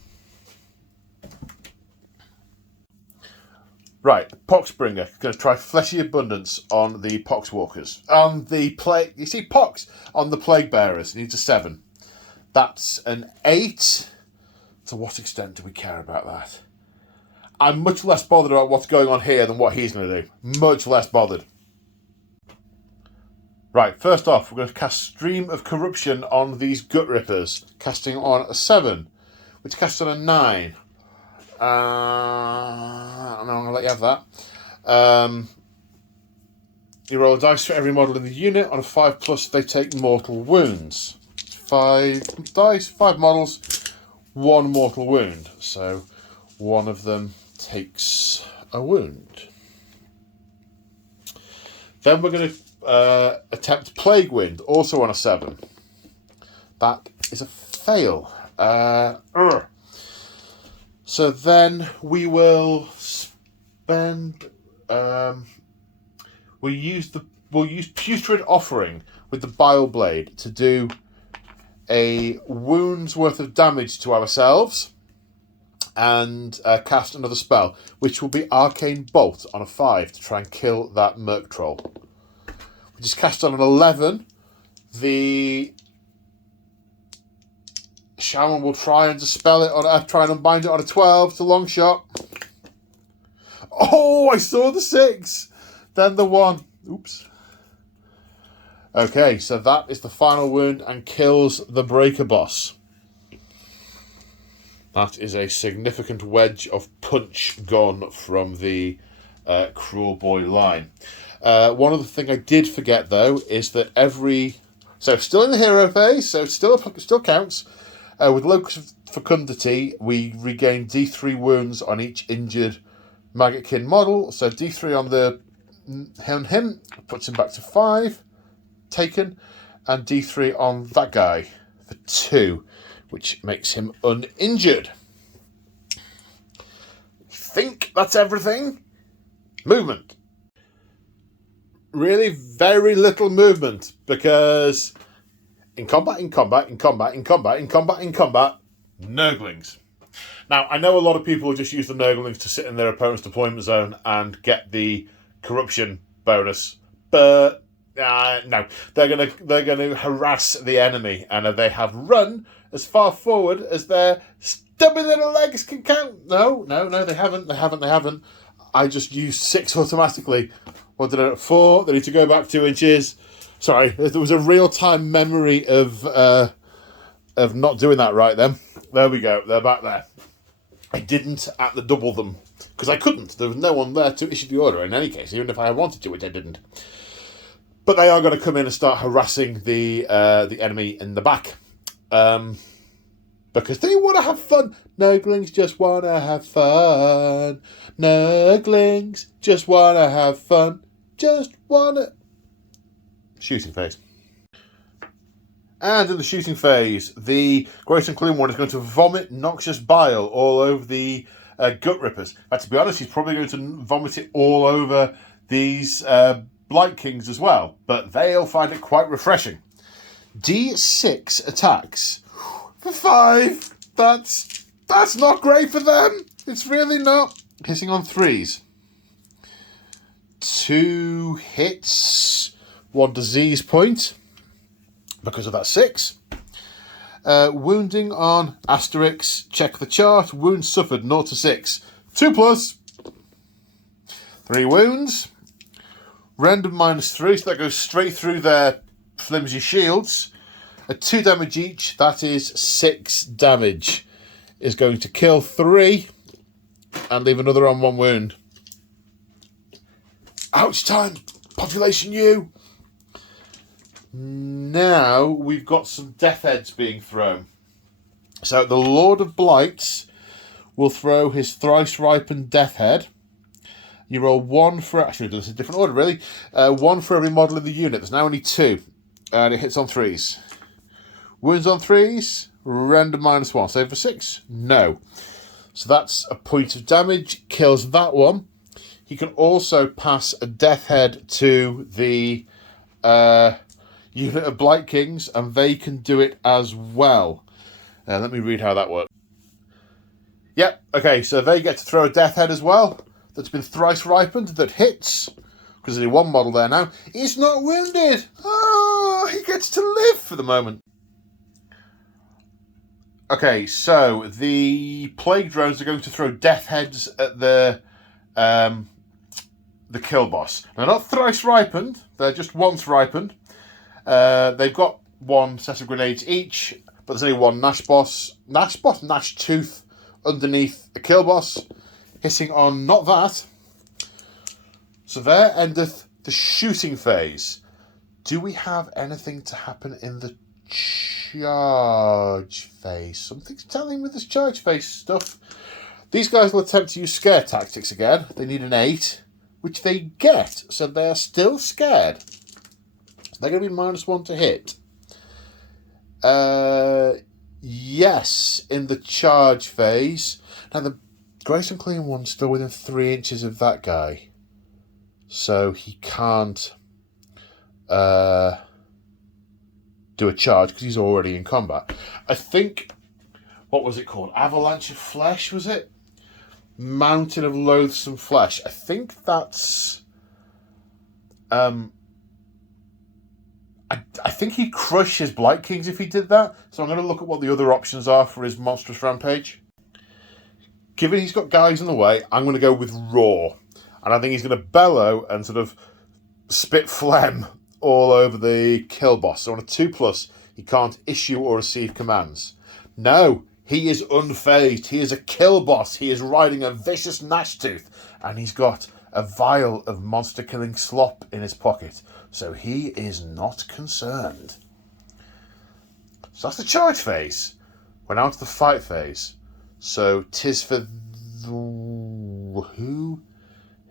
Right, Poxbringer. Going to try Fleshy Abundance on the Poxwalkers. On the plague, you see Pox on the Plague Bearers. Needs a 7. That's an 8. To what extent do we care about that? I'm much less bothered about what's going on here than what he's going to do. Much less bothered. Right, first off, we're going to cast Stream of Corruption on these Gut Rippers, casting on a 7, which casts on a 9. I'm going to let you have that. You roll a dice for every model in the unit. On a 5+, they take mortal wounds. 5 dice, 5 models, 1 mortal wound. So one of them takes a wound. Then we're going to attempt Plague Wind, also on a 7. That is a fail. So then we will spend. We'll use Putrid Offering with the Bile Blade to do a wound's worth of damage to ourselves, and cast another spell, which will be Arcane Bolt on a 5 to try and kill that Merc Troll. Which is cast on an 11. The Shaman will try and dispel it try and unbind it on a 12 to long shot. Oh, I saw the 6. Then the 1. Oops. Okay, so that is the final wound and kills the Breaker boss. That is a significant wedge of punch gone from the Cruelboy line. One other thing I did forget, though, is that so still in the hero phase, so it still counts. With Locus Fecundity, we regain D3 wounds on each injured Maggotkin model. So D3 on him puts him back to 5, taken, and D3 on that guy for 2, which makes him uninjured. Think that's everything. Movement. Really very little movement, because in combat, Nurglings. Now, I know a lot of people just use the Nurglings to sit in their opponent's deployment zone and get the corruption bonus, but no, they're gonna harass the enemy, and they have run as far forward as their stubby little legs can count. No, they haven't. I just used 6 automatically. What did I do? 4? They need to go back 2 inches. Sorry, there was a real-time memory of not doing that right then. There we go. They're back there. I didn't at the double them because I couldn't. There was no one there to issue the order in any case, even if I wanted to, which I didn't. But they are going to come in and start harassing the enemy in the back. Because they want to have fun. Nurglings just want to have fun. Nurglings just want to have fun. Just want to... Shooting phase. And in the shooting phase, the Great Unclean One is going to vomit noxious bile all over the Gut Rippers. But to be honest, he's probably going to vomit it all over these Blight Kings as well. But they'll find it quite refreshing. D6 attacks for 5. That's not great for them. It's really not. Hitting on 3s. 2 hits. 1 disease point. Because of that 6. Wounding on Asterix. Check the chart. Wounds suffered 0 to 6. 2+. 3 wounds. Random -3. So that goes straight through their flimsy shields. At 2 damage each, that is 6 damage. Is going to kill 3 and leave another on 1 wound. Ouch time! Population U! Now we've got some death heads being thrown. So the Lord of Blights will throw his thrice ripened death head. You roll 1 for... Actually, this is a different order, really. 1 for every model in the unit. There's now only 2. And it hits on 3s. Wounds on 3s. Render -1. Save for 6? No. So that's a point of damage. Kills that one. He can also pass a death head to the unit of Blight Kings, and they can do it as well. Let me read how that works. Yep, okay, so they get to throw a death head as well. That's been thrice ripened, that hits. Because there's only 1 model there now. He's not wounded. Oh, he gets to live for the moment. Okay, so the Plague Drones are going to throw death heads at the kill boss. They're not thrice ripened, they're just once ripened. They've got 1 set of grenades each, but there's only 1 Nash Tooth underneath the kill boss, hitting on not that. So there endeth the shooting phase. Do we have anything to happen in the charge phase? Something's telling me this charge phase stuff. These guys will attempt to use scare tactics again. They need an 8, which they get, so they're still scared. So they're going to be -1 to hit. Yes, in the charge phase. Now the Great Unclean One's still within 3 inches of that guy, so he can't do a charge because he's already in combat. I think, what was it called? Avalanche of Flesh, was it? Mountain of Loathsome Flesh. I think that's... I think he'd crush his Blight Kings if he did that. So I'm going to look at what the other options are for his monstrous rampage. Given he's got guys in the way, I'm going to go with Raw. And I think he's going to bellow and sort of spit phlegm all over the kill boss. So on a 2+, he can't issue or receive commands. No, he is unfazed. He is a kill boss. He is riding a vicious Gnashtooth, and he's got a vial of monster-killing slop in his pocket. So he is not concerned. So that's the charge phase. We're now to the fight phase. So tis for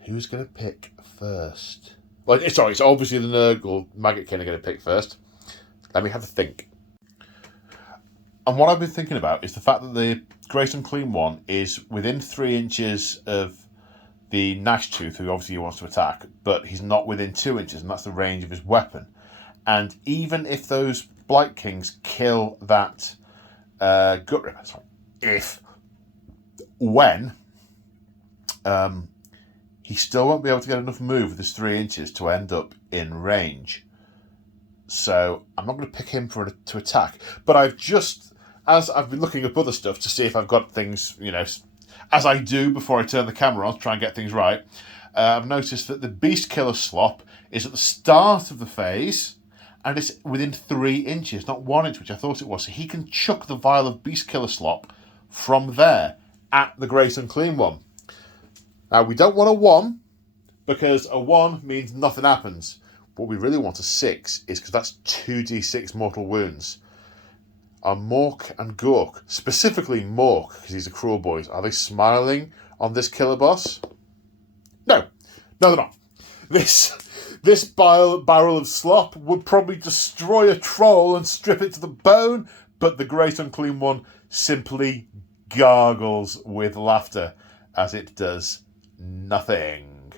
who's going to pick first? Well, sorry, it's obviously the Nurgle Maggotkin are going to pick first. Let me have a think. And what I've been thinking about is the fact that the Great Unclean One is within 3 inches of the Gnashtooth, who obviously he wants to attack, but he's not within 2 inches, and that's the range of his weapon. And even if those Blight Kings kill that Gut Ripper, when he still won't be able to get enough move with his 3 inches to end up in range. So I'm not going to pick him to attack. But as I've been looking up other stuff to see if I've got things, as I do before I turn the camera on to try and get things right, I've noticed that the Beast Killer Slop is at the start of the phase, and it's within 3 inches, not 1 inch, which I thought it was. So he can chuck the vial of Beast Killer Slop from there at the Great Unclean One. Now, we don't want a 1, because a 1 means nothing happens. What we really want a 6 is because that's 2d6 mortal wounds. Are Mork and Gork, specifically Mork, because he's a Cruelboyz, are they smiling on this killer boss? No, they're not. This barrel of slop would probably destroy a troll and strip it to the bone, but the Great Unclean One simply gargles with laughter as it does nothing.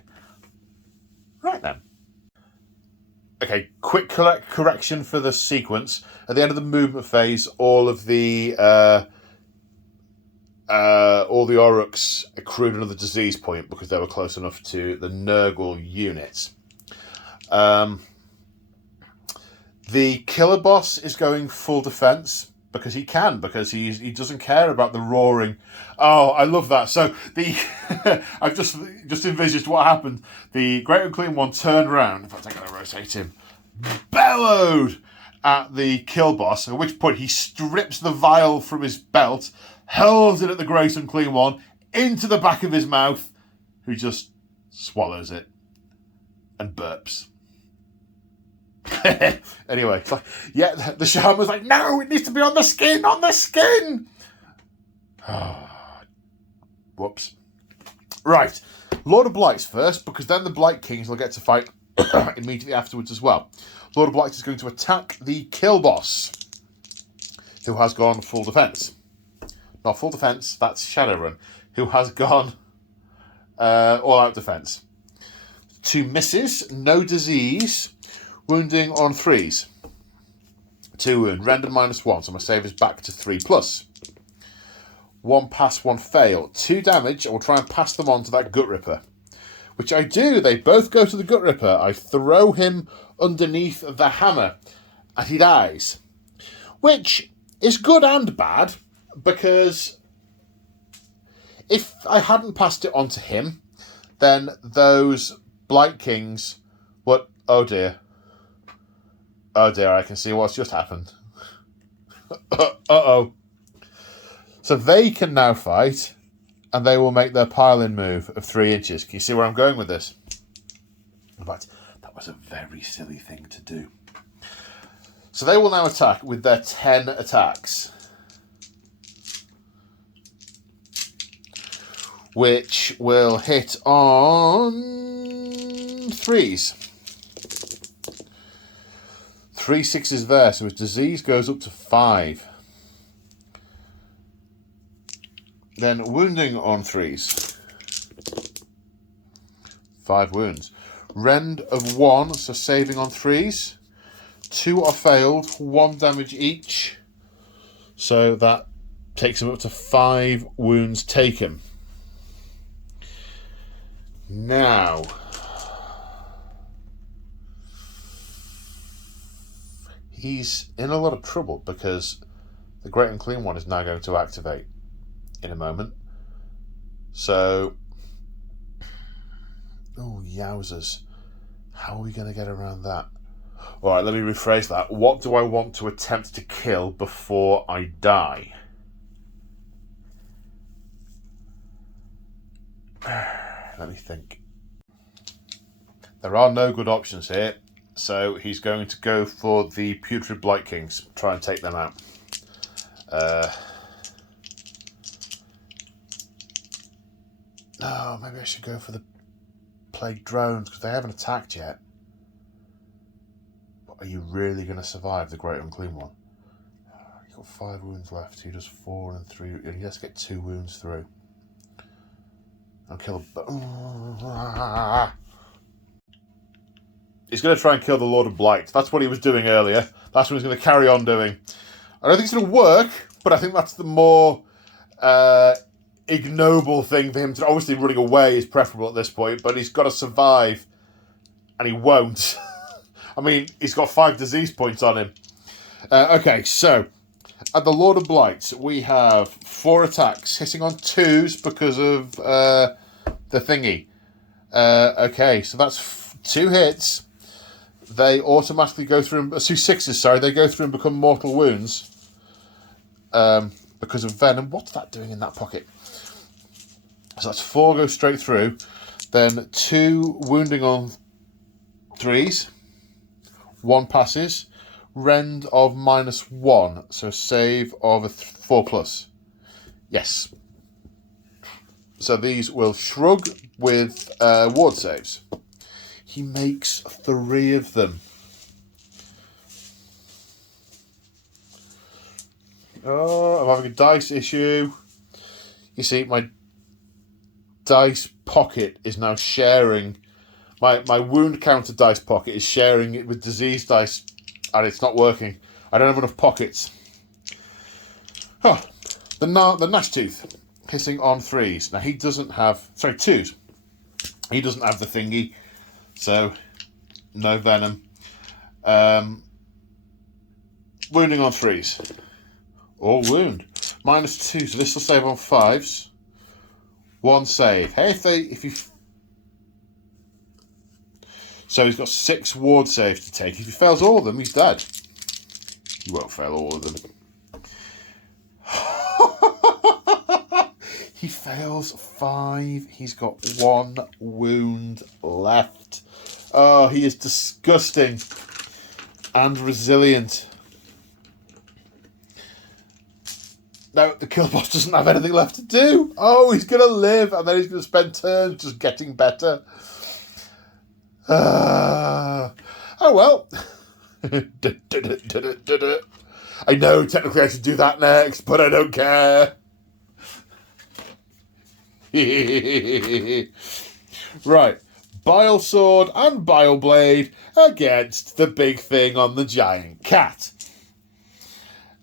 Right then. Okay, quick correction for the sequence. At the end of the movement phase, all the Orruks accrued another disease point because they were close enough to the Nurgle units. The killer boss is going full defense because he he doesn't care about the roaring. Oh, I love that. So I've just envisaged what happened. The Great Unclean One turned around. In fact, I'm going to rotate him. Bellowed at the kill boss, at which point he strips the vial from his belt, hurls it at the Great Unclean One into the back of his mouth, who just swallows it and burps. Anyway, it's like, yeah, the shaman was like, no, it needs to be on the skin. Whoops. Right, Lord of Blights first, because then the Blight Kings will get to fight immediately afterwards as well. Lord of Blights is going to attack the kill boss, who has gone full defense. Not full defense, that's Shadowrun, who has gone all-out defense. 2 misses, no disease, wounding on 3s. 2 wound, render -1, so my save is back to 3+. 1 pass, 1 fail. 2 damage, I will try and pass them on to that Gut Ripper. Which I do, they both go to the Gut Ripper. I throw him underneath the hammer, and he dies. Which is good and bad, because if I hadn't passed it on to him, then those Blight Kings would... Oh dear, I can see what's just happened. Uh-oh. So they can now fight, and they will make their pile-in move of 3 inches. Can you see where I'm going with this? In fact, that was a very silly thing to do. So they will now attack with their 10 attacks, which will hit on 3s. 3 6s there, so his disease goes up to 5. Then wounding on 3s. 5 wounds. Rend of 1, so saving on 3s. 2 are failed, 1 damage each. So that takes him up to 5 wounds taken. Now, he's in a lot of trouble because the Great Unclean One is now going to activate in a moment. So Yowzers. How are we going to get around that? All right, let me rephrase that. What do I want to attempt to kill before I die? Let me think. There are no good options here, so he's going to go for the Putrid Blight Kings. Try and take them out. No, maybe I should go for the Plague Drones, because they haven't attacked yet. But are you really going to survive the Great Unclean One? He's got 5 wounds left. He does 4 and 3. He has to get 2 wounds through. I'll kill him. He's going to try and kill the Lord of Blight. That's what he was doing earlier. That's what he's going to carry on doing. I don't think it's going to work, but I think that's the more ignoble thing for him to... Obviously, running away is preferable at this point, but he's got to survive, and he won't. I mean, he's got 5 disease points on him. Okay, so... At the Lord of Blight, we have 4 attacks, hitting on 2s because of the thingy. Okay, so that's 2 hits. They automatically go through... 2 6s, sorry. They go through and become mortal wounds because of venom. What's that doing in that pocket? So that's 4 go straight through. Then 2 wounding on 3s. 1 passes. Rend of -1, so save of a 4+. Yes. So these will shrug with ward saves. He makes 3 of them. Oh, I'm having a dice issue. You see, my dice pocket is now sharing. My wound counter dice pocket is sharing it with disease dice. And it's not working. I don't have enough pockets. Oh, the Gnash Tooth. Hitting on 3s. Now, he doesn't have... Sorry, 2s. He doesn't have the thingy. So, no venom. Wounding on 3s. All wound. -2. So this will save on 5s. 1 save. Hey, if you... So he's got 6 ward saves to take. If he fails all of them, he's dead. He won't fail all of them. He fails 5. He's got 1 wound left. Oh, he is disgusting and resilient. No, the kill boss doesn't have anything left to do. Oh, he's going to live, and then he's going to spend turns just getting better. Oh well. I know technically I should do that next, but I don't care. Right. Bile Sword and Bile Blade against the big thing on the giant cat.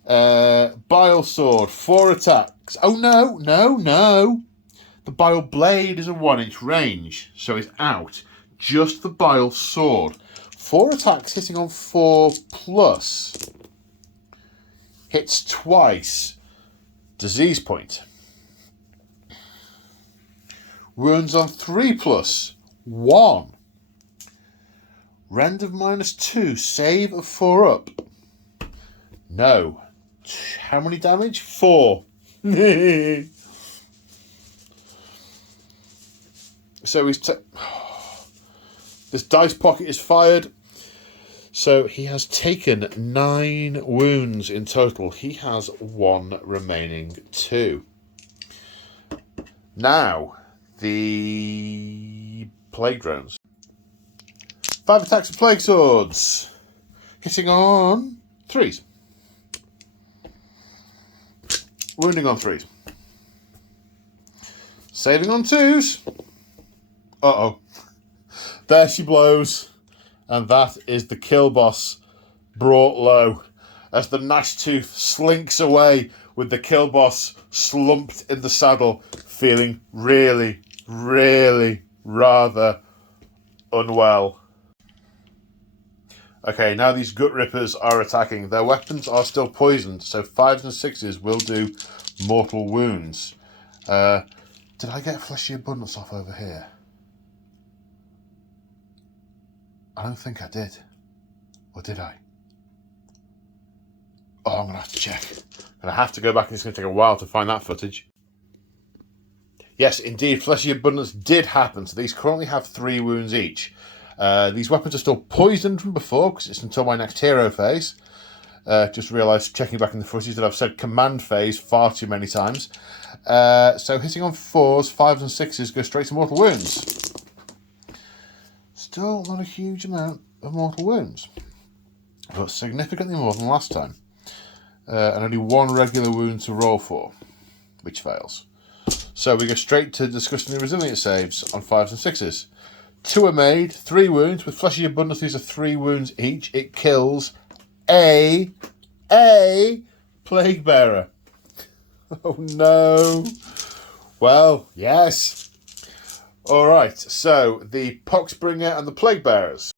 Bile Sword, 4 attacks. Oh no. The Bile Blade is a 1-inch range, so it's out. Just the Bile Sword. 4 attacks hitting on 4+. Hits twice. Disease point. Wounds on 3+. 1. Rend of -2. Save of 4 up. No. How many damage? 4. So he's... This dice pocket is fired. So he has taken 9 wounds in total. He has 1 remaining 2. Now, the Plague Drones. 5 attacks of Plague Swords. Hitting on 3s. Wounding on 3s. Saving on 2s. Uh-oh. There she blows, and that is the kill boss brought low as the Gnash Tooth slinks away with the kill boss slumped in the saddle, feeling really, really rather unwell. Okay, now these Gut Rippers are attacking. Their weapons are still poisoned, so 5s and 6s will do mortal wounds. Did I get Fleshy Abundance off over here? I don't think I did. Or did I? Oh, I'm going to have to check. And I have to go back, and it's going to take a while to find that footage. Yes, indeed, fleshy abundance did happen. So these currently have 3 wounds each. These weapons are still poisoned from before, because it's until my next hero phase. Just realised, checking back in the footage, that I've said command phase far too many times. So hitting on 4s, 5s and 6s go straight to mortal wounds. Still not a huge amount of mortal wounds, but significantly more than last time. And only 1 regular wound to roll for, which fails. So we go straight to disgusting and resilient saves on 5s and 6s. 2 are made, 3 wounds. With fleshy abundance, these are 3 wounds each. It kills a plague bearer. Oh no. Well, yes. Alright, so the Poxbringer and the Plague Bearers.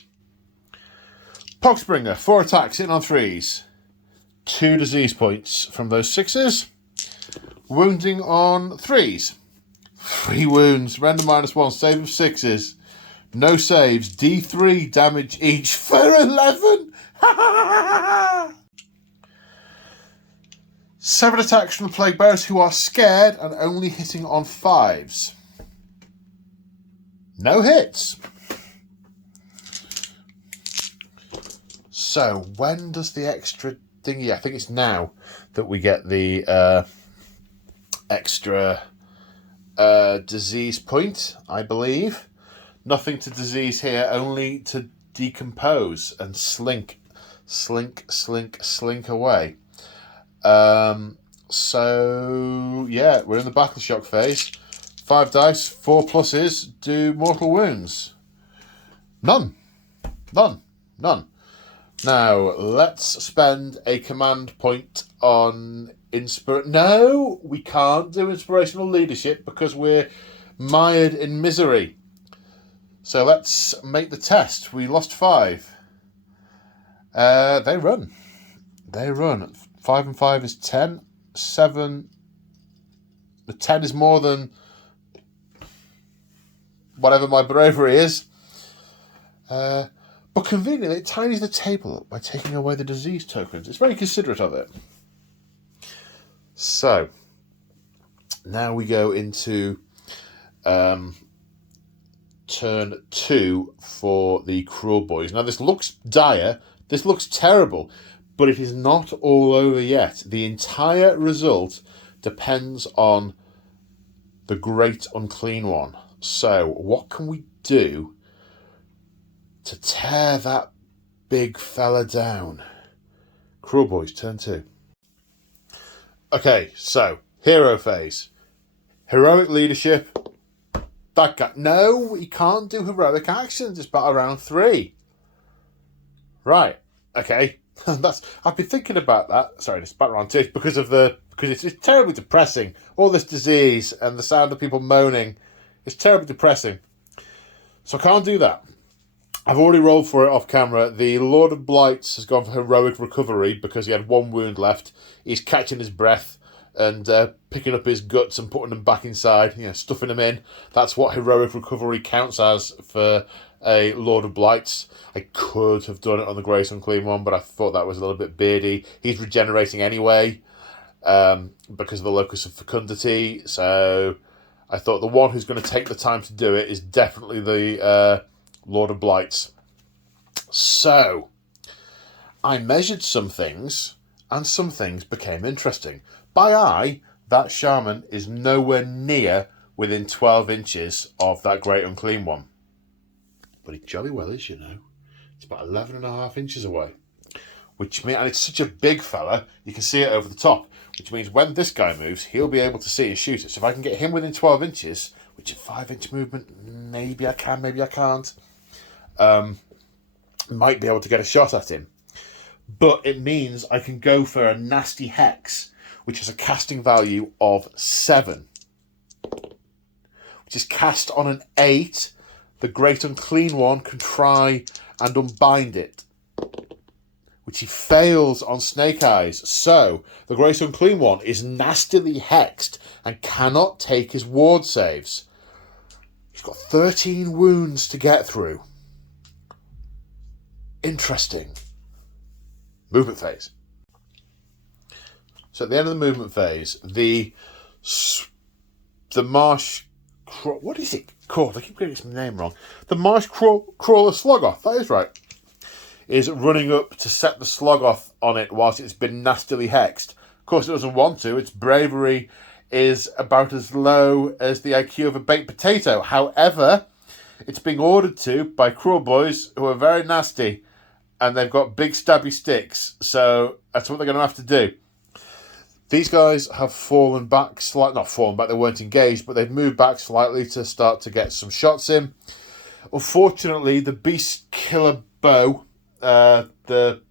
Poxbringer, 4 attacks, hitting on 3s. 2 disease points from those 6s. Wounding on 3s. 3 wounds, random -1, save of 6s. No saves, D3 damage each for 11. 7 attacks from the Plague Bearers, who are scared and only hitting on 5s. No hits. So, when does the extra thingy? I think it's now that we get the extra disease point, I believe. Nothing to disease here, only to decompose and slink away. So, yeah, we're in the battle shock phase. 5 dice, 4 pluses, do mortal wounds. None. Now, let's spend a command point on No, we can't do inspirational leadership because we're mired in misery. So let's make the test. We lost 5. They run. 5 and 5 is 10. 7. The 10 is more than whatever my bravery is. But conveniently, it tidies the table up by taking away the disease tokens. It's very considerate of it. So, now we go into turn 2 for the Cruelboys. Now, this looks dire. This looks terrible. But it is not all over yet. The entire result depends on the Great Unclean One. So, what can we do to tear that big fella down? Cruelboys, turn 2. Okay, so, hero phase. Heroic leadership. That guy. No, he can't do heroic actions. It's battle round 3. Right, okay. I've been thinking about that. Sorry, it's battle round 2 because it's terribly depressing. All this disease and the sound of people moaning. It's terribly depressing. So I can't do that. I've already rolled for it off camera. The Lord of Blights has gone for heroic recovery because he had 1 wound left. He's catching his breath and picking up his guts and putting them back inside, stuffing them in. That's what heroic recovery counts as for a Lord of Blights. I could have done it on the Great Unclean One, but I thought that was a little bit beardy. He's regenerating anyway because of the locus of fecundity. So I thought the one who's going to take the time to do it is definitely the Lord of Blights. So I measured some things, and some things became interesting. By eye, that shaman is nowhere near within 12 inches of that Great Unclean One. But he jolly well is, It's about 11.5 inches away. Which means, and it's such a big fella, you can see it over the top. Which means when this guy moves, he'll be able to see and shoot it. So if I can get him within 12 inches, which is a 5-inch movement, maybe I can, maybe I can't. Might be able to get a shot at him. But it means I can go for a nasty hex, which has a casting value of 7. Which is cast on an 8. The Great Unclean One can try and unbind it, which he fails on Snake Eyes. So, the Great Unclean One is nastily hexed and cannot take his ward saves. He's got 13 wounds to get through. interesting movement phase. So at the end of the movement phase, the marsh... What is it called? I keep getting its name wrong. The marsh crawler Sloggoth, that is right, is running up to set the Sloggoth on it whilst it's been nastily hexed. Of course, it doesn't want to. Its bravery is about as low as the IQ of a baked potato. However, it's being ordered to by Cruelboys, who are very nasty, and they've got big stabby sticks, so that's what they're going to have to do. These guys have fallen back slightly, not fallen back, they weren't engaged, but they've moved back slightly to start to get some shots in. Unfortunately, the Beast Killer Bow, the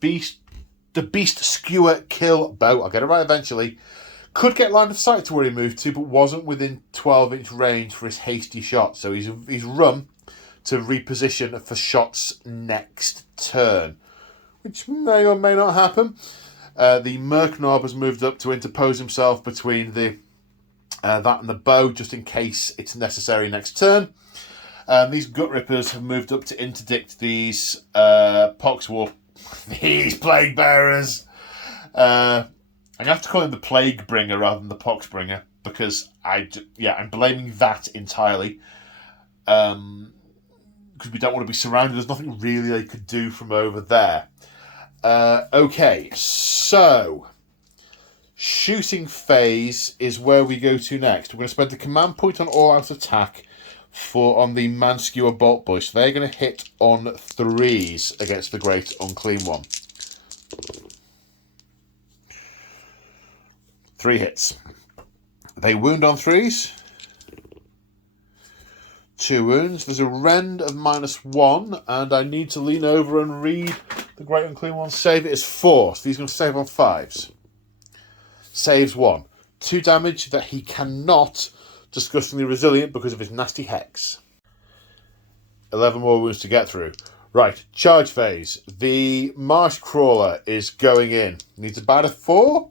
Beast Skewer Kill Bow, I'll get it right eventually, could get line of sight to where he moved to, but wasn't within 12-inch range for his hasty shot. So he's run to reposition for shots next turn, which may or may not happen. The Merknob has moved up to interpose himself between that and the bow, just in case it's necessary next turn. These Gut Rippers have moved up to interdict these these Plague Bearers. I'm going to have to call him the Plague Bringer rather than the Pox Bringer, because I'm blaming that entirely. Because we don't want to be surrounded. There's nothing really they could do from over there. Okay, so shooting phase is where we go to next. We're going to spend the command point on all-out attack on the Manskewer Bolt Boy. So they're going to hit on 3s against the Great Unclean One. 3 hits. They wound on 3s. 2 wounds. There's a rend of -1, and I need to lean over and read the Great Unclean One save. It is 4, so he's going to save on 5s. Saves 1. 2 damage that he cannot, disgustingly resilient because of his nasty hex. 11 more wounds to get through. Right, charge phase. The Marsh Crawler is going in. Needs about a 4.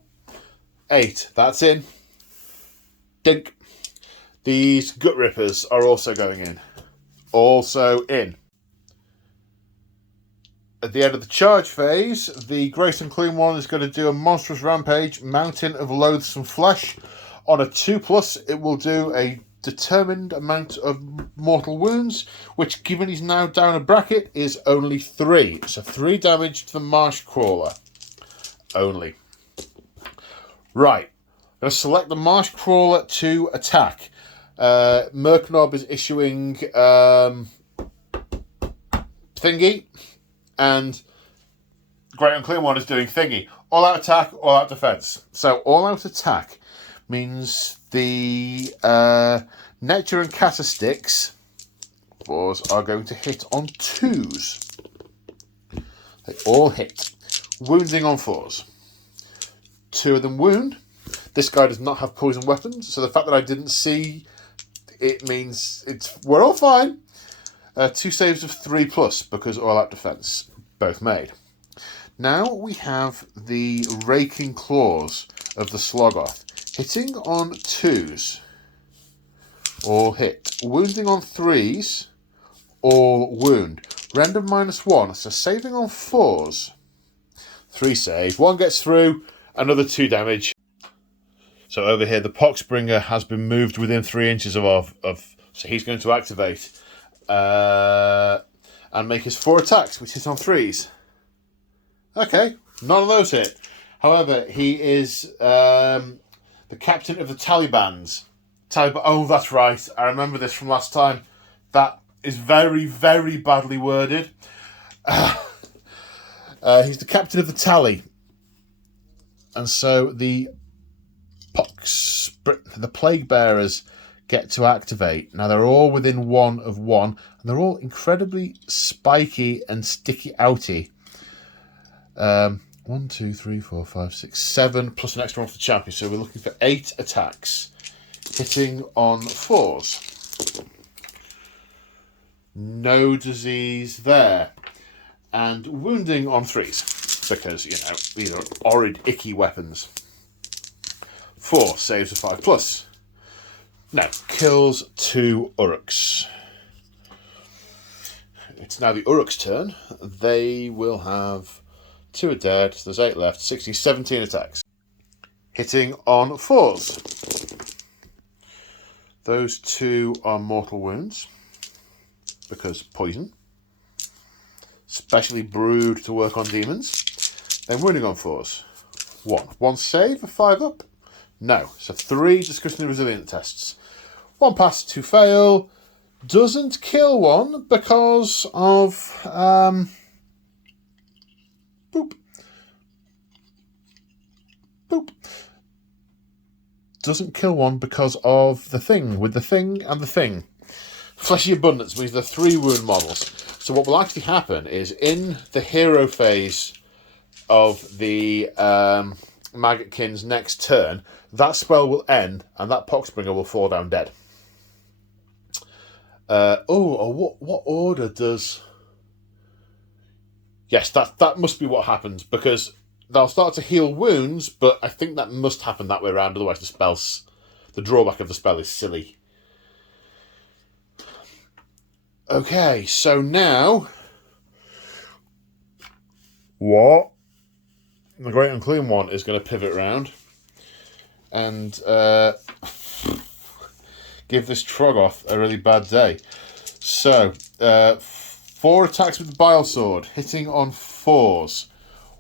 8. That's in. Dink. These Gut Rippers are also going in. Also in. At the end of the charge phase, the Great Unclean One is going to do a monstrous rampage, Mountain of Loathsome Flesh. On a 2+, it will do a determined amount of mortal wounds, which, given he's now down a bracket, is only 3. So 3 damage to the Marsh Crawler. Only. Right. I'm going to select the Marsh Crawler to attack. Merknob is issuing thingy, and Great Unclean One is doing thingy. All out attack, all out defense. So all out attack means the Nectar and Cata sticks are going to hit on 2s. They all hit. Wounding on 4s. 2 of them wound. This guy does not have poison weapons, so the fact that I didn't see it means we're all fine. 2 saves of 3+, because all out defense, both made. Now we have the Raking Claws of the Sloggoth. Hitting on 2s, all hit. Wounding on 3s, all wound. Rend of -1, so saving on 4s. 3 save, 1 gets through, another 2 damage. So over here, the Poxbringer has been moved within 3 inches so he's going to activate and make his 4 attacks, which hit on 3s. Okay, none of those hit. However, he is the captain of the Talibans. Oh, that's right. I remember this from last time. That is very, very badly worded. He's the captain of the Tally. And so the Plague Bearers get to activate. Now they're all within 1 of 1, and they're all incredibly spiky and sticky outy. 1, 2, 3, 4, 5, 6, 7, plus an extra one for the champion. So we're looking for 8 attacks, hitting on 4s. No disease there, and wounding on 3s because these are horrid, icky weapons. 4 saves of 5+. Now, kills 2 Orruks. It's now the Orruk's turn. They will have 2 are dead. There's 8 left. 16, 17 attacks. Hitting on 4s. Those 2 are mortal wounds. Because poison. Specially brewed to work on demons. Then wounding on 4s. 1 save, a 5 up? No. So 3 discussing the resilient tests. 1 pass, 2 fail. Doesn't kill 1 because of boop. Boop. Doesn't kill 1 because of the thing, with the thing and the thing. Fleshy Abundance means they're 3 wound models. So what will actually happen is in the hero phase of the Maggotkin's next turn, that spell will end and that Poxbringer will fall down dead. What order does... Yes, that must be what happens, because they'll start to heal wounds, but I think that must happen that way around, otherwise the drawback of the spell is silly. Okay, so now... What? The Great Unclean One is going to pivot round and give this Troggoth a really bad day. So, 4 attacks with the Bile Sword, hitting on 4s.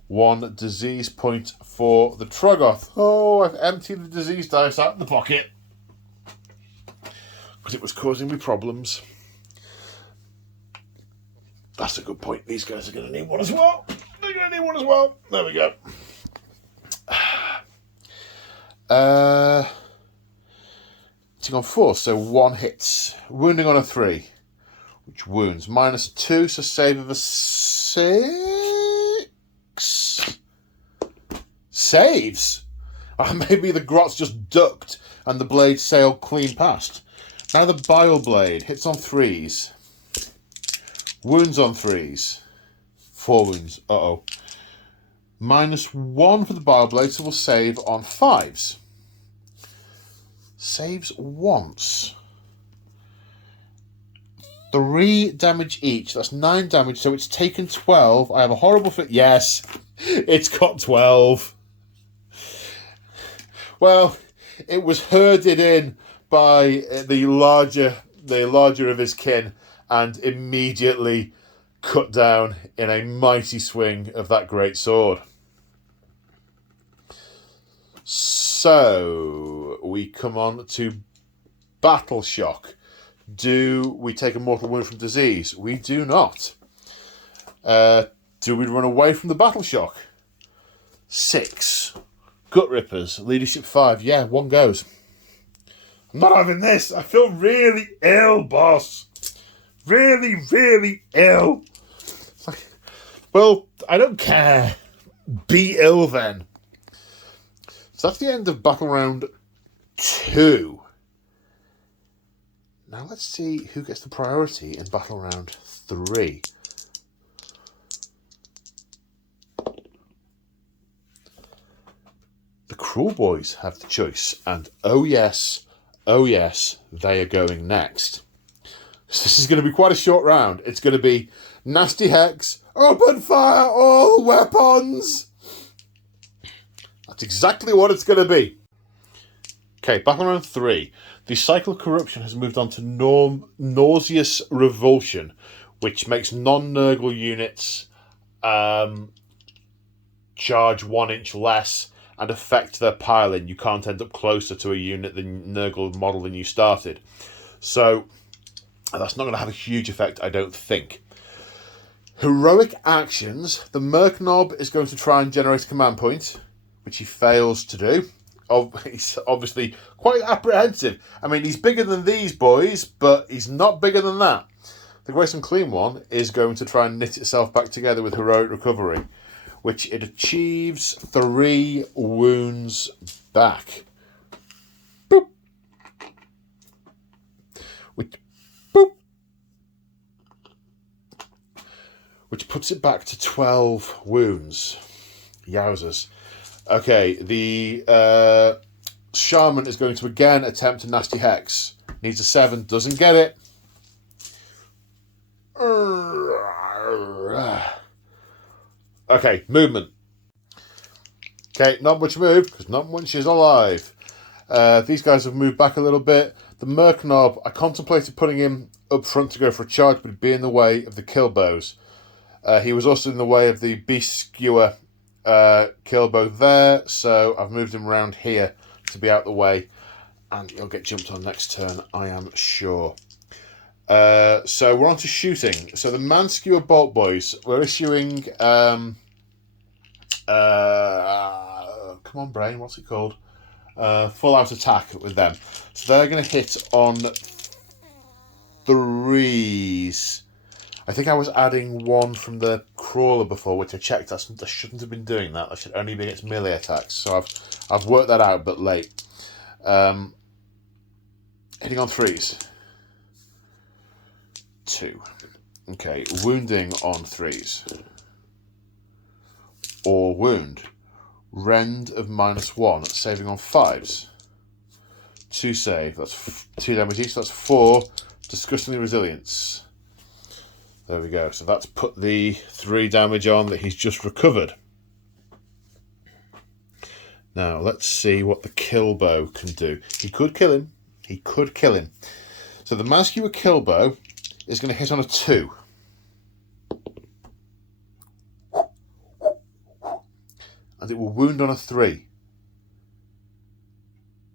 1 disease point for the Troggoth. Oh, I've emptied the disease dice out of the pocket because it was causing me problems. That's a good point. These guys are going to need one as well. They're going to need one as well. There we go. Hitting on 4, so 1 hits. Wounding on a 3, which wounds. -2, so save of a 6. Saves? Oh, maybe the grot's just ducked and the blade sailed clean past. Now the Bile Blade hits on 3s. Wounds on 3s. 4 wounds. Uh-oh. -1 for the Bile Blade, so we'll save on 5s. Saves once. 3 damage each. That's 9 damage, so it's taken 12. I have a horrible fit. Yes, it's got 12. Well, it was herded in by the larger of his kin and immediately cut down in a mighty swing of that great sword. So we come on to Battle Shock. Do we take a mortal wound from disease? We do not. Do we run away from the Battle Shock? 6. Gut Rippers. Leadership 5. Yeah, 1 goes. I'm not having this. I feel really ill, boss. Really, really ill. It's like, well, I don't care. Be ill then. So that's the end of Battle Round 2. Now let's see who gets the priority in Battle Round 3. The Cruelboys have the choice, and oh yes, they are going next. So this is going to be quite a short round. It's going to be Nasty Hex, open fire all weapons. That's exactly what it's going to be. Okay, Battle Round 3. The cycle of corruption has moved on to nauseous revulsion, which makes non-Nurgle units charge 1 inch less and affect their piling. You can't end up closer to a unit than Nurgle model than you started. So that's not going to have a huge effect, I don't think. Heroic actions. The Merc Knob is going to try and generate a command point, which he fails to do. He's obviously quite apprehensive. I mean, he's bigger than these boys, but he's not bigger than that. The Grace Unclean One is going to try and knit itself back together with Heroic Recovery, which it achieves 3 wounds back. Boop. Boop. Which puts it back to 12 wounds. Yowzers. Okay, the Shaman is going to again attempt a Nasty Hex. Needs a 7, doesn't get it. Okay, movement. Okay, not much move, because not much is alive. These guys have moved back a little bit. The Merc Knob, I contemplated putting him up front to go for a charge, but he'd be in the way of the Kruelboys. He was also in the way of the Beast Skewer Kruelboy there, so I've moved him around here to be out the way, and he'll get jumped on next turn, I am sure. So we're on to shooting. So the Man Skewer Bolt Boys, we're issuing... come on, brain, what's it called? Full out attack with them. So they're going to hit on 3s. I think I was adding 1 from the crawler before, which I checked. I shouldn't have been doing that. I should only be against melee attacks. So I've worked that out, but late. Hitting on 3s. 2. Okay, wounding on 3s. Or wound. Rend of -1, saving on 5s. 2 save, that's 2 damage each, that's 4. Disgustingly resilience. There we go, so that's put the 3 damage on that he's just recovered. Now, let's see what the Kruelboy can do. He could kill him. He could kill him. So the Man Skewer Kruelboy is going to hit on a 2. And it will wound on a 3.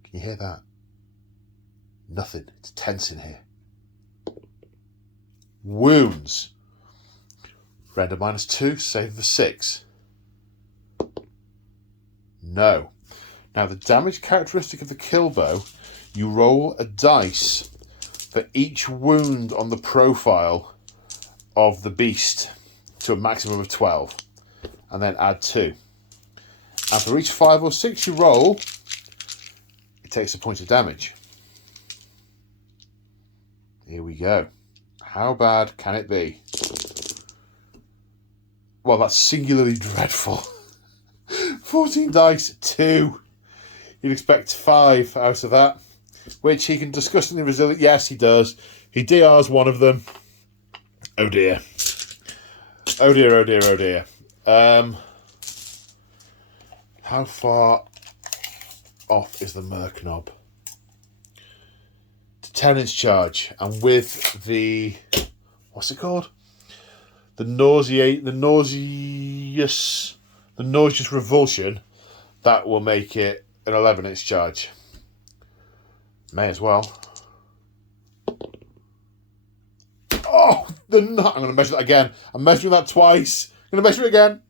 Can you hear that? Nothing. It's tense in here. Wounds. Render -2, save the 6. No. Now the damage characteristic of the Kruelboy, you roll a dice for each wound on the profile of the beast to a maximum of 12. And then add 2. And for each 5 or 6 you roll, it takes a point of damage. Here we go. How bad can it be? Well, that's singularly dreadful. 14 dice, 2. You'd expect 5 out of that, which he can disgustingly resilient. Yes, he does. He DRs one of them. Oh dear. Oh dear, oh dear, oh dear. How far off is the Merc Knob? It's a 10-inch charge, and with the... what's it called? The nauseous revulsion, that will make it an 11-inch charge. May as well. Oh, I'm going to measure that again. I'm measuring that twice. I'm going to measure it again.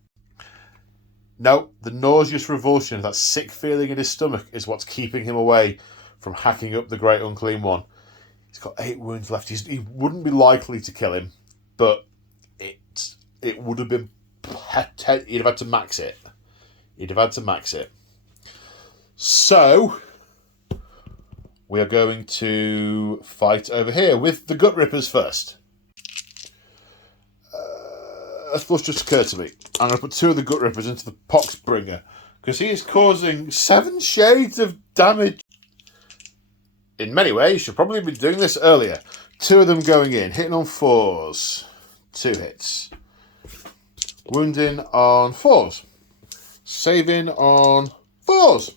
No, the nauseous revulsion, that sick feeling in his stomach, is what's keeping him away from hacking up the Great Unclean One. He's got 8 wounds left. He wouldn't be likely to kill him, but it would have been... he'd have had to max it. He'd have had to max it. So, we are going to fight over here with the Gut Rippers first. A thought just occurred to me. I'm going to put 2 of the Gut Rippers into the Poxbringer, because he is causing 7 shades of damage. In many ways, you should probably be doing this earlier. 2 of them going in, hitting on 4s. 2 hits. Wounding on 4s. Saving on 4s.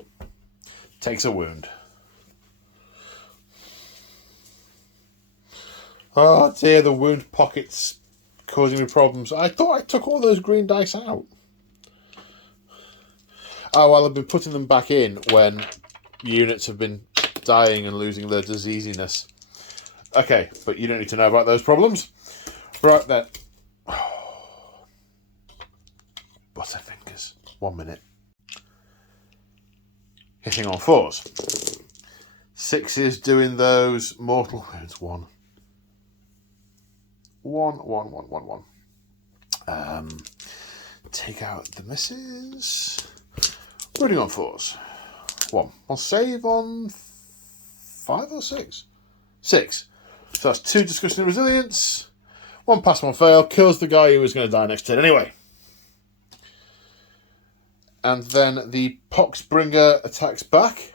Takes a wound. Oh dear, the wound pocket's causing me problems. I thought I took all those green dice out. Oh, well, I've been putting them back in when units have been dying and losing their diseasiness. Okay, but you don't need to know about those problems. Right then. Oh. Butterfingers. 1 minute. Hitting on 4s. 6s doing those mortal wounds. 1. 1. Take out the misses. Wounding on 4s. 1. I'll save on 5 or 6? 6. So that's 2 disgusting resilience. 1 pass, 1 fail. Kills the guy who was going to die next turn anyway. And then the Poxbringer attacks back.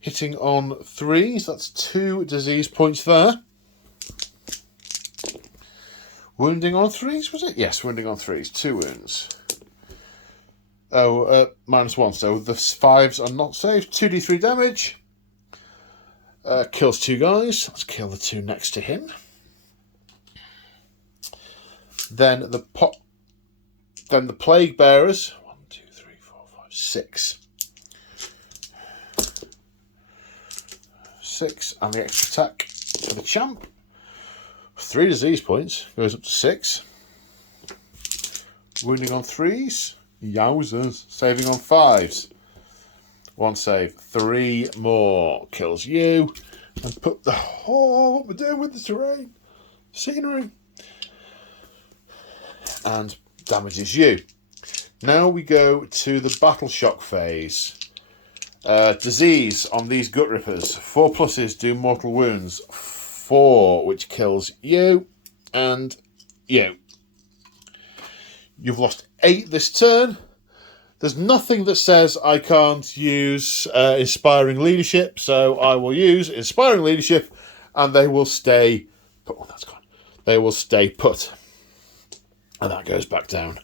Hitting on 3s. That's 2 disease points there. Wounding on 3s, was it? Yes, wounding on 3s. 2 wounds. Oh, -1, so the 5s are not saved. 2d3 damage. Kills 2 guys. Let's kill the 2 next to him. Then the plague bearers. 1, 2, 3, 4, 5, 6. 6, and the extra attack for the champ. 3 disease points, goes up to 6. Wounding on 3s. Yowzers. Saving on 5s. 1 save. 3 more. Kills you. And put the... Oh, what we're doing with the terrain. Scenery. And damages you. Now we go to the battle shock phase. Disease on these gut rippers. 4 pluses do mortal wounds. 4, which kills you and you. You've lost 8 this turn. There's nothing that says I can't use inspiring leadership, so I will use inspiring leadership, and they will stay put. Oh, that's gone. They will stay put, and that goes back down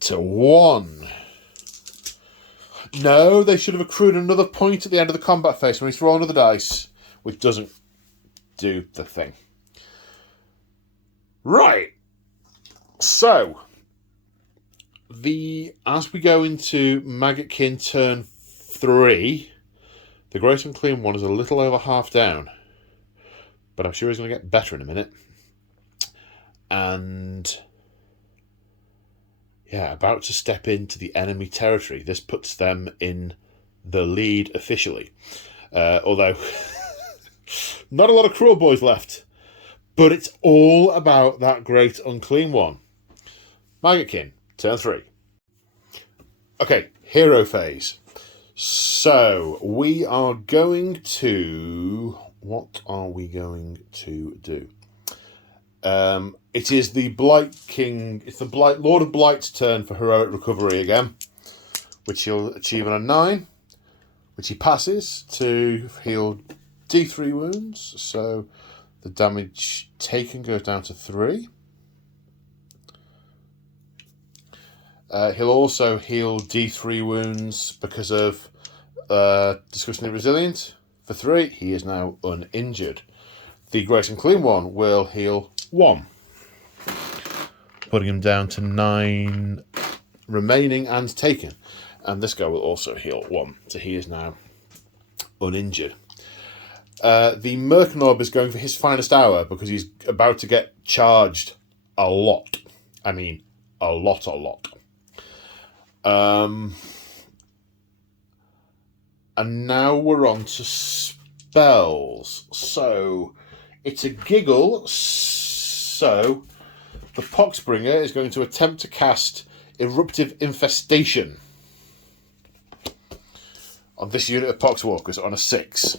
to 1. No, they should have accrued another point at the end of the combat phase when we throw another dice, which doesn't do the thing. Right. So, as we go into Maggotkin turn 3, the Great Unclean One is a little over half down, but I'm sure he's going to get better in a minute. And yeah, about to step into the enemy territory. This puts them in the lead officially. Although, not a lot of Cruelboys left. But it's all about that Great Unclean One. Maggotkin, turn 3. Okay, hero phase. So, we are going to... What are we going to do? It is the Blight King, it's the Lord of Blight's turn for heroic recovery again, which he'll achieve on a 9, which he passes to heal D3 wounds, so the damage taken goes down to 3. He'll also heal D3 wounds because of disgustingly resilient for 3. He is now uninjured. The Great Unclean One will heal 1, putting him down to 9 remaining and taken. And this guy will also heal 1, so he is now uninjured. The Merknorb is going for his finest hour because he's about to get charged a lot. I mean, a lot. And now we're on to spells. So it's a giggle. So the Poxbringer is going to attempt to cast Eruptive Infestation on this unit of Poxwalkers on a 6,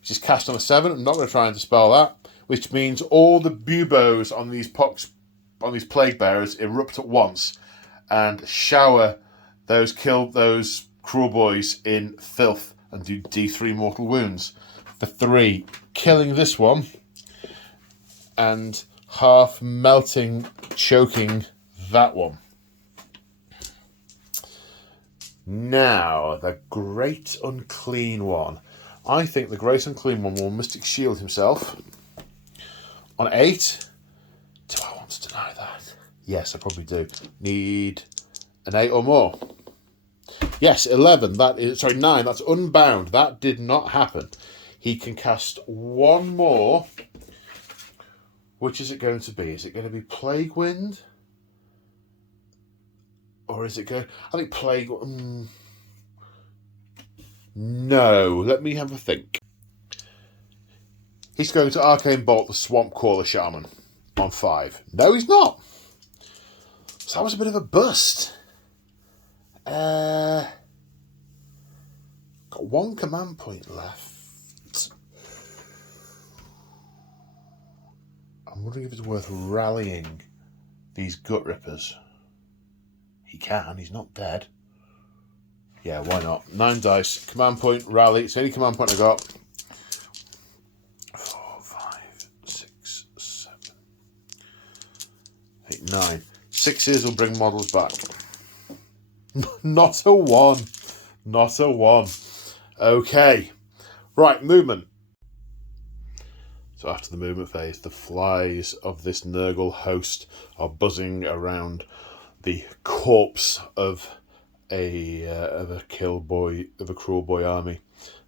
which is cast on a 7. I'm not going to try and dispel that, which means all the buboes on these plague bearers erupt at once and shower those Cruelboys in filth and do D3 mortal wounds for 3, killing this one and half melting, choking that one. Now, the Great Unclean One. I think the Great Unclean One will Mystic Shield himself on 8. Do I want to deny that? Yes, I probably do. Need an 8 or more. Yes, 11. 9. That's unbound. That did not happen. He can cast 1 more. Which is it going to be? Is it going to be Plague Wind? Or is it going... I think Plague... No. Let me have a think. He's going to Arcane Bolt the Swampcaller Shamen on 5. No, he's not. So that was a bit of a bust. Got 1 command point left. I'm wondering if it's worth rallying these gut rippers. He can, he's not dead. Yeah, why not? 9 dice, command point, rally. It's the only command point I got. 4, 5, 6, 7. 9. 6s will bring models back. Not a 1. Not a 1. Okay. Right, movement. So after the movement phase, the flies of this Nurgle host are buzzing around the corpse of a Cruelboy army.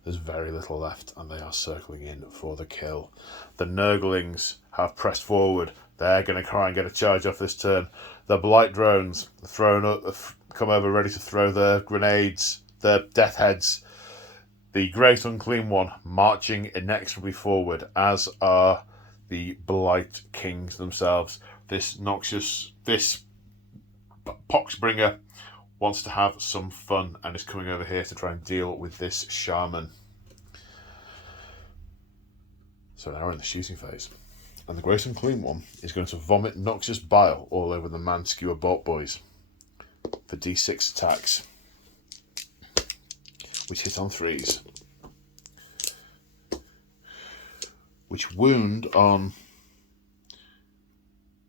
There's very little left, and they are circling in for the kill. The Nurglings have pressed forward. They're going to try and get a charge off this turn. The Blight drones come over ready to throw their grenades, their death heads. The Great Unclean One marching inexorably forward, as are the Blight Kings themselves. This Poxbringer wants to have some fun and is coming over here to try and deal with this Shaman. So now we're in the shooting phase. And the Great Unclean One is going to vomit noxious bile all over the man-skewer boys for d6 attacks, which hit on 3s. Which wound on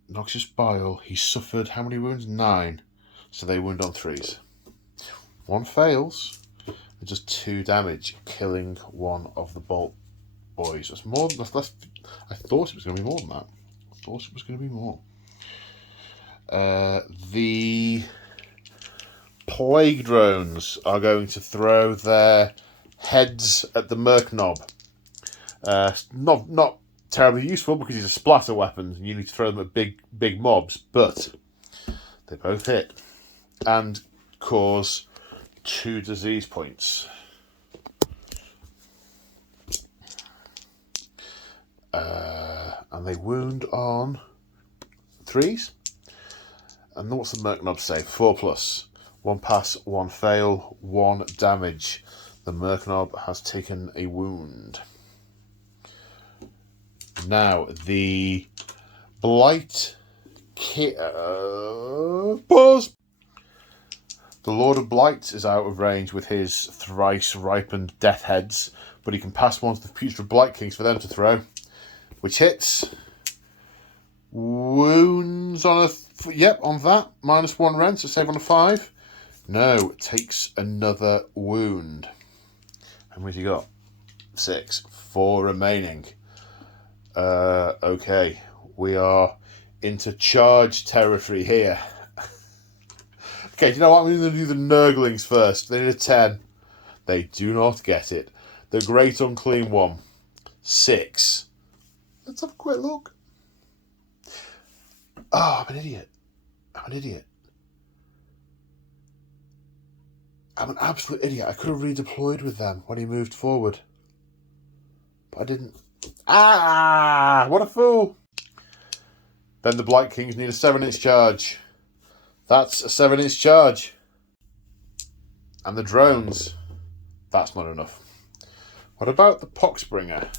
noxious bile. He suffered how many wounds? 9. So they wound on 3s. 1 fails. It does 2 damage, killing one of the bolt boys. That's more. That's less. I thought it was going to be more than that. The plague drones are going to throw their heads at the Merc Knob. Not terribly useful because these are splatter weapons and you need to throw them at big mobs, but they both hit and cause 2 disease points. And they wound on 3s. And what's the Merc Knob say? 4+. 1 pass, 1 fail, 1 damage. The Merc Knob has taken a wound. Now, the Blight... pause! The Lord of Blight is out of range with his thrice-ripened death heads, but he can pass one to the putrid Blight Kings for them to throw, which hits. Wounds on on that. -1 rent, so save on a 5. No, it takes another wound. How many have you got? 6. 4 remaining. Okay, we are into charge territory here. Okay, do you know what? I'm going to do the Nurglings first. They need a 10. They do not get it. The Great Unclean One. 6. Let's have a quick look. Oh, I'm an idiot. I'm an absolute idiot. I could have redeployed with them when he moved forward. But I didn't. What a fool. Then the Blight Kings need a 7-inch charge. That's a 7-inch charge. And the drones. That's not enough. What about the Poxbringer?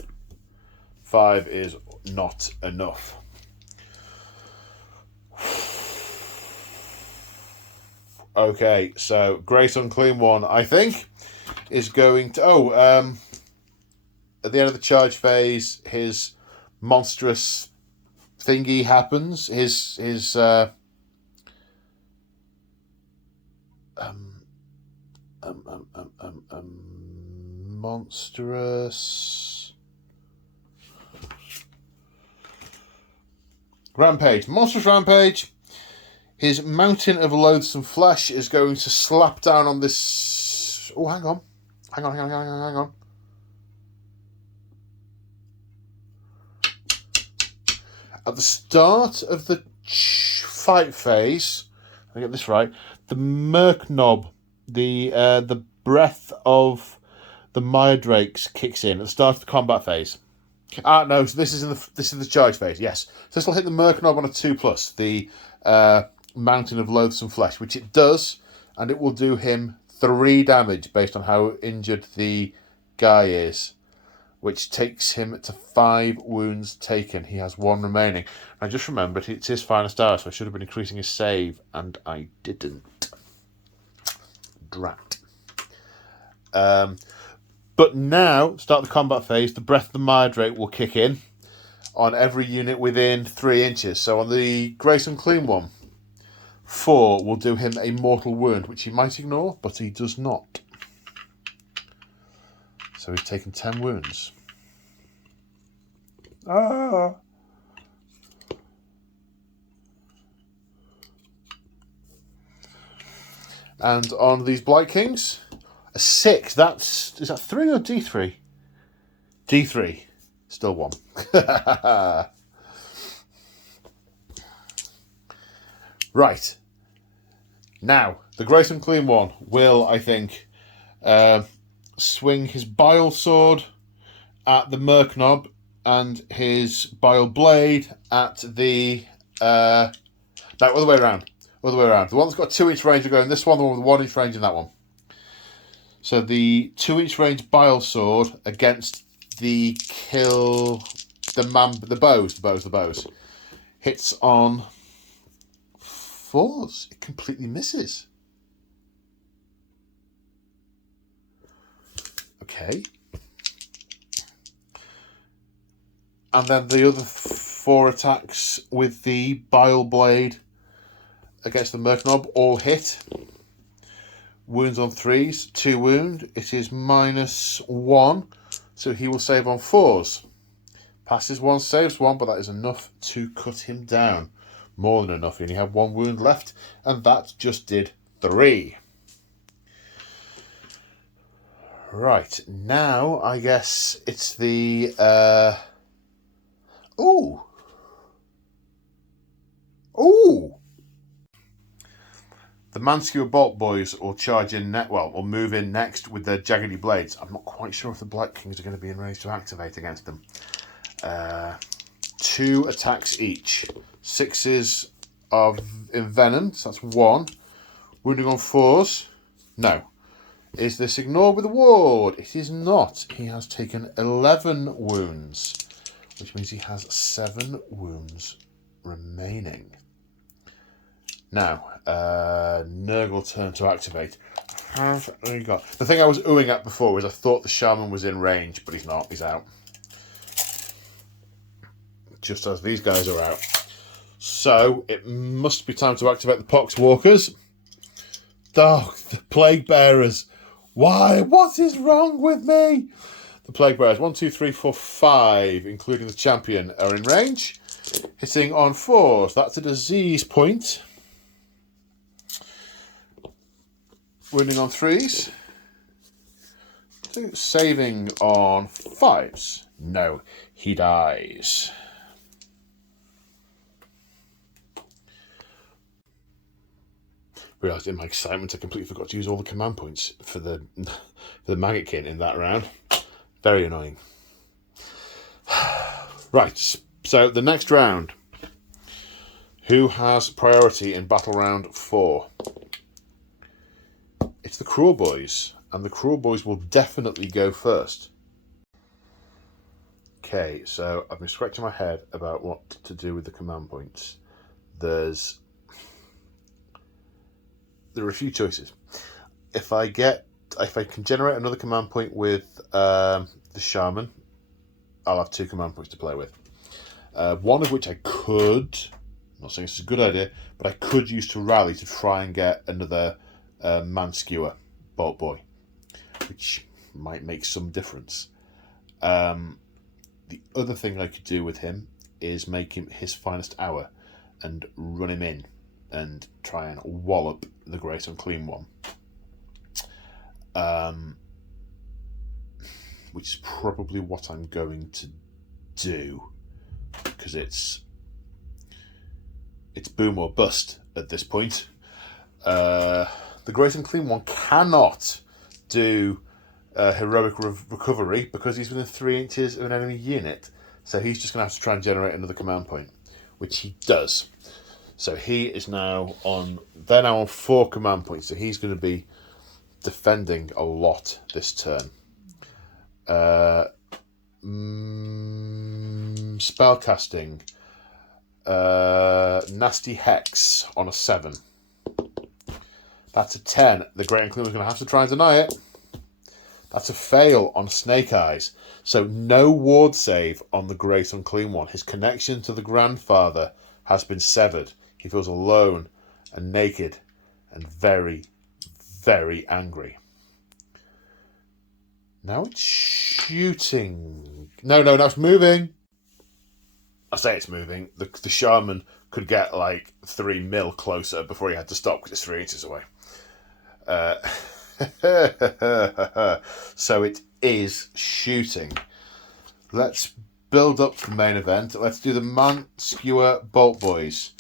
5 is not enough. Okay, so Great Unclean One, I think, is going to... at the end of the charge phase, his monstrous thingy happens. His monstrous rampage. Monstrous rampage. His mountain of loathsome flesh is going to slap down on this... Oh, hang on. At the start of the fight phase, I get this right, the Merc Knob, the breath of the Mire Drakes kicks in at the start of the combat phase. No, so this is the charge phase, yes. So this will hit the Merc Knob on a 2+, the Mountain of Loathsome Flesh, which it does, and it will do him 3 damage based on how injured the guy is, which takes him to 5 wounds taken. He has 1 remaining. I just remembered it's his finest hour, so I should have been increasing his save, and I didn't. Drat. But now, start the combat phase, the Breath of the Mire Drake will kick in on every unit within 3 inches. So on the Great Unclean one, 4 will do him a mortal wound, which he might ignore, but he does not. So he's taken 10 wounds. Ah! And on these Blight Kings, a 6. Is that 3 or D3? D3. Still 1. Right. Now, the Great Unclean one will, I think, swing his Bile Sword at the Merknob and his Bile Blade at the... no, other way around. Other way around. The one that's got 2-inch range will go in this one, the one with 1-inch range in that one. So the 2-inch range Bile Sword against the the bows. Hits on 4s. It completely misses. Okay. And then the other 4 attacks with the Bile Blade against the Merknob all hit. Wounds on 3s, 2 wound. It is -1, so he will save on 4s. Passes 1, saves 1, but that is enough to cut him down. More than enough. He only had 1 wound left, and that just did 3. Right, now I guess it's the... Ooh! Ooh! The Manskewer Bolt Boys will charge in or move in next with their jaggedy blades. I'm not quite sure if the Blight Kings are going to be in range to activate against them. 2 attacks each. 6s of envenom, so that's 1. Wounding on 4s. No. Is this ignored with a ward? It is not. He has taken 11 wounds, which means he has 7 wounds remaining. Now, Nurgle turn to activate. Have we got... The thing I was oohing at before was I thought the Shaman was in range, but he's not. He's out. Just as these guys are out. So, it must be time to activate the Poxwalkers. Oh, the Plague Bearers. Why? What is wrong with me? The Plague Bearers, 1, 2, 3, 4, 5, including the champion, are in range. Hitting on 4s. That's a disease point. Wounding on 3s. Saving on 5s. No, he dies. Realised in my excitement I completely forgot to use all the command points for the Maggotkin in that round. Very annoying. Right, so the next round. Who has priority in battle round 4? It's the Cruelboys, and the Cruelboys will definitely go first. Okay, so I've been scratching my head about what to do with the command points. There are a few choices. If I can generate another command point with the Shaman, I'll have 2 command points to play with. One of which I could, I'm not saying it's a good idea, but I could use to rally to try and get another Manskewer Bolt Boy, which might make some difference. The other thing I could do with him is make him his finest hour and run him in and try and wallop the Great Unclean one. Which is probably what I'm going to do, because it's boom or bust at this point. The Great Unclean one cannot do heroic recovery because he's within 3 inches of an enemy unit, so he's just going to have to try and generate another command point, which he does. So he is now on... They're now on 4 command points, so he's going to be defending a lot this turn. Spellcasting. Nasty Hex on a 7. That's a 10. The Great Unclean was going to have to try and deny it. That's a fail on Snake Eyes. So no ward save on the Great Unclean One. His connection to the Grandfather has been severed. He feels alone and naked and very, very angry. Now it's shooting. No, now it's moving. I say it's moving. The shaman could get like 3 mil closer before he had to stop because it's 3 inches away. So it is shooting. Let's build up to the main event. Let's do the Man Skewer Bolt Boys.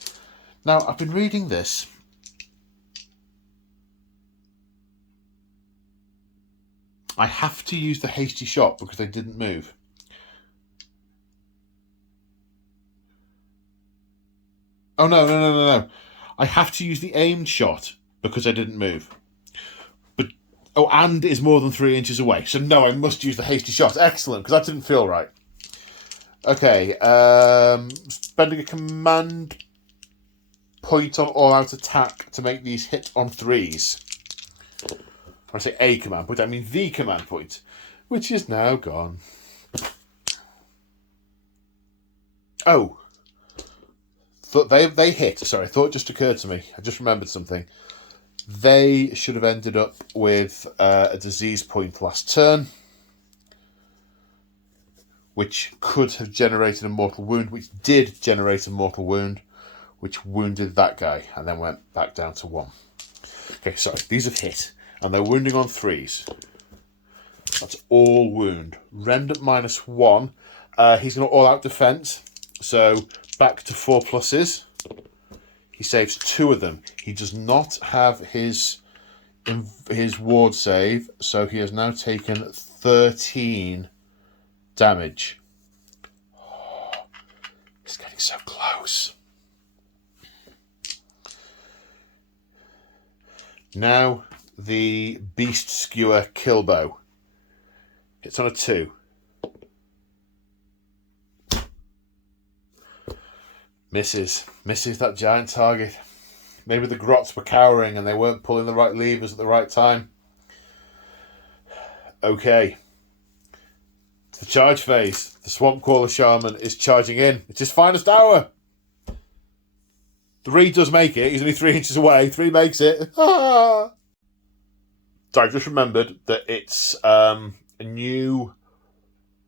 Now, I've been reading this. I have to use the hasty shot because they didn't move. Oh, no. I have to use the aimed shot because I didn't move. But and is more than 3 inches away. So no, I must use the hasty shot. Excellent, because that didn't feel right. Okay, spending a command point on all-out attack to make these hit on 3s. When I say a command point, I mean the command point, which is now gone. Oh. Thought they hit. Sorry, thought just occurred to me. I just remembered something. They should have ended up with a disease point last turn, which could have generated a mortal wound, which did generate a mortal wound, which wounded that guy, and then went back down to 1. Okay, sorry, these have hit, and they're wounding on 3s. That's all wound. Rend at -1. He's going to all-out defense, so back to 4 pluses. He saves 2 of them. He does not have his ward save, so he has now taken 13 damage. Oh, he's getting so close. Now the Beast Skewer Killbow. It's on a 2. Misses that giant target. Maybe the grots were cowering and they weren't pulling the right levers at the right time. Okay. It's the charge phase. The Swampcaller Shaman is charging in. It's his finest hour. 3 does make it. He's only 3 inches away. 3 makes it. Ah! So I've just remembered that it's a new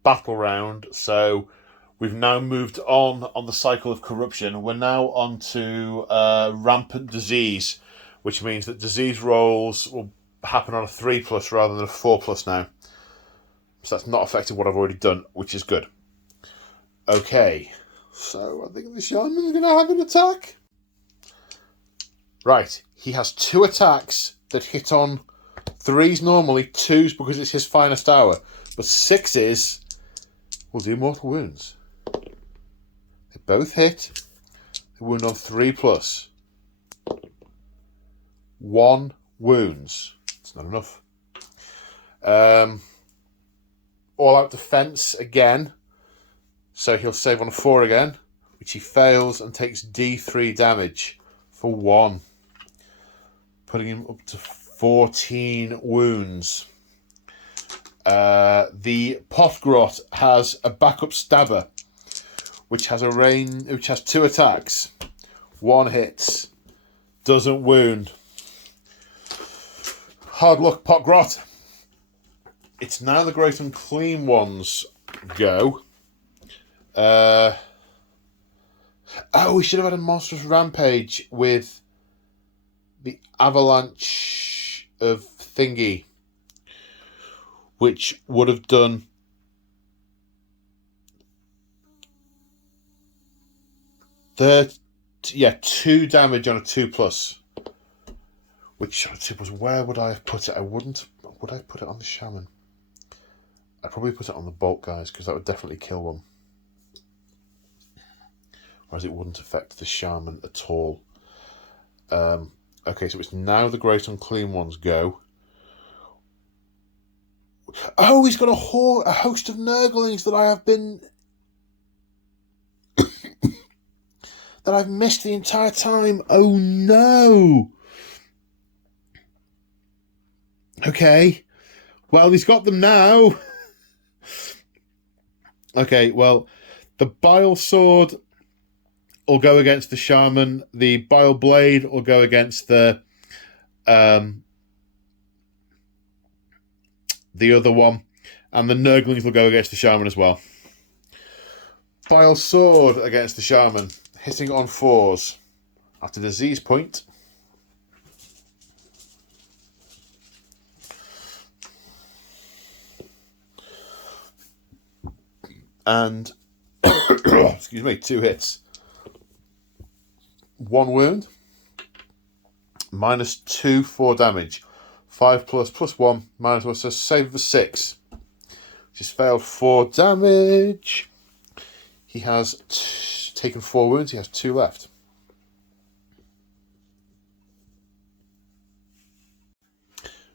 battle round. So we've now moved on the cycle of corruption. We're now on to rampant disease, which means that disease rolls will happen on a 3+ rather than a 4+ now. So that's not affected what I've already done, which is good. Okay, so I think the shaman's going to have an attack. Right, he has 2 attacks that hit on 3s normally, 2s because it's his finest hour, but 6s will do mortal wounds. They both hit. They wound on 3+. 1 wounds. It's not enough. All-out defense again. So he'll save on a 4 again, which he fails and takes D3 damage for 1. Putting him up to 14 wounds. The Potgrot has a backup stabber, which has 2 attacks. 1 hits, doesn't wound. Hard luck, Potgrot. It's now the Great Unclean One's go. We should have had a monstrous rampage with the avalanche of thingy, which would have done 2 damage on a 2+. Which on a 2+, where would I have put it? Would I put it on the shaman? I'd probably put it on the bolt guys, because that would definitely kill one. Whereas it wouldn't affect the shaman at all. Okay, so it's now the Great Unclean One's go. Oh, he's got a host of Nurglings that I have been... that I've missed the entire time. Oh, no! Okay. Well, he's got them now. Okay, well, the Bile Sword will go against the Shaman. The Bile Blade will go against the other one. And the Nurglings will go against the Shaman as well. Bile Sword against the Shaman. Hitting on 4s. After disease point. And, excuse me, 2 hits. 1 wound. -2, 4 damage. 5 plus 1, -1, so save for 6. Just failed 4 damage. He has taken 4 wounds. He has 2 left.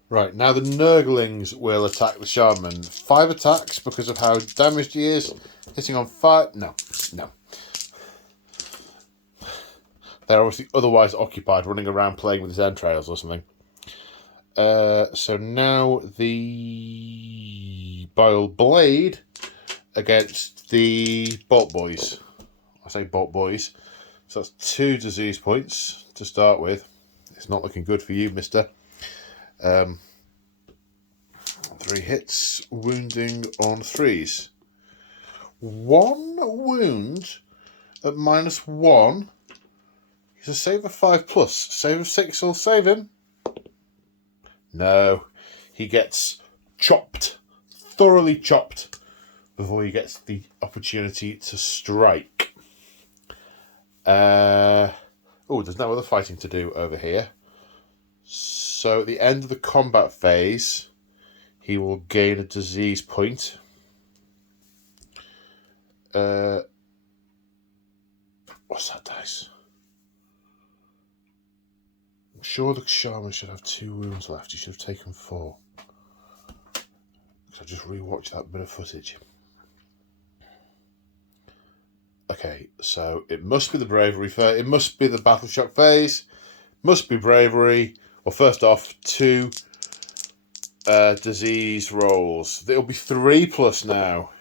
Right, now the Nurglings will attack the Shaman. 5 attacks because of how damaged he is. Hitting on 5. No. They're obviously otherwise occupied, running around playing with his entrails or something. So now the Bile Blade against the Bolt Boys. I say Bolt Boys. So that's 2 disease points to start with. It's not looking good for you, mister. 3 hits, wounding on 3s. 1 wound at -1. He's a save of 5+. Save of 6 will save him. No. He gets chopped. Thoroughly chopped. Before he gets the opportunity to strike. There's no other fighting to do over here. So at the end of the combat phase, he will gain a disease point. What's that dice? I'm sure the Shaman should have 2 wounds left. He should have taken 4. I just rewatched that bit of footage. Okay, so it must be the bravery phase. It must be the battle shock phase. Must be bravery. Well, first off, 2 disease rolls. It'll be 3+ now.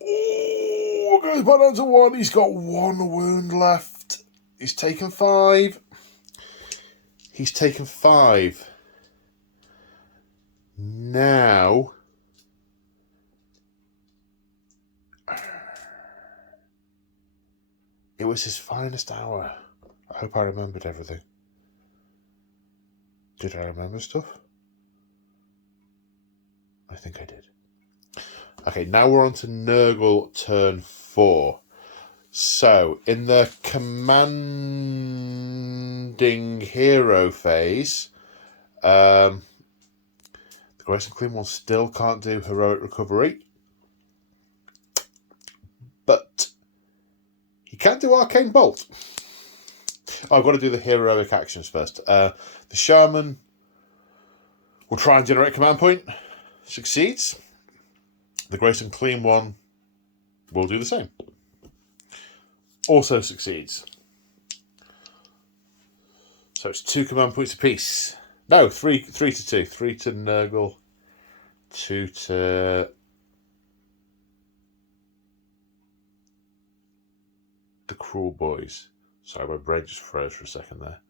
Oh, goes back down to 1. He's got 1 wound left. He's taken 5. He's taken 5. Now, it was his finest hour. I hope I remembered everything. Did I remember stuff? I think I did. Okay, now we're on to Nurgle turn 4. So, in the commanding hero phase, the Grace and Clean one still can't do heroic recovery. But he can do Arcane Bolt. I've got to do the heroic actions first. The Shaman will try and generate a command point. Succeeds. The Grace and Clean one will do the same. Also succeeds. So it's 2 command points apiece. No, 3 to 2. 3 to Nurgle. 2 to the Cruelboys. Sorry, my brain just froze for a second there.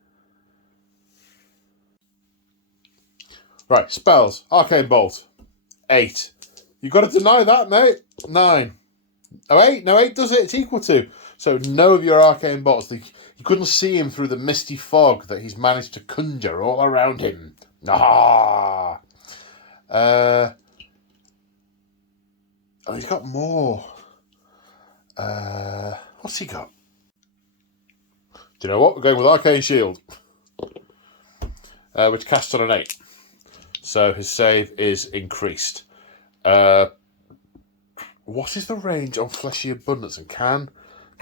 Right, spells. Arcane Bolt. 8. You've got to deny that, mate. 9. Oh, 8? No, 8 does it. It's equal to. So no of your Arcane Bolts. You couldn't see him through the misty fog that he's managed to conjure all around him. Ah. He's got more. What's he got? Do you know what? We're going with Arcane Shield. Which casts on an 8. So his save is increased. What is the range on Fleshy Abundance, and can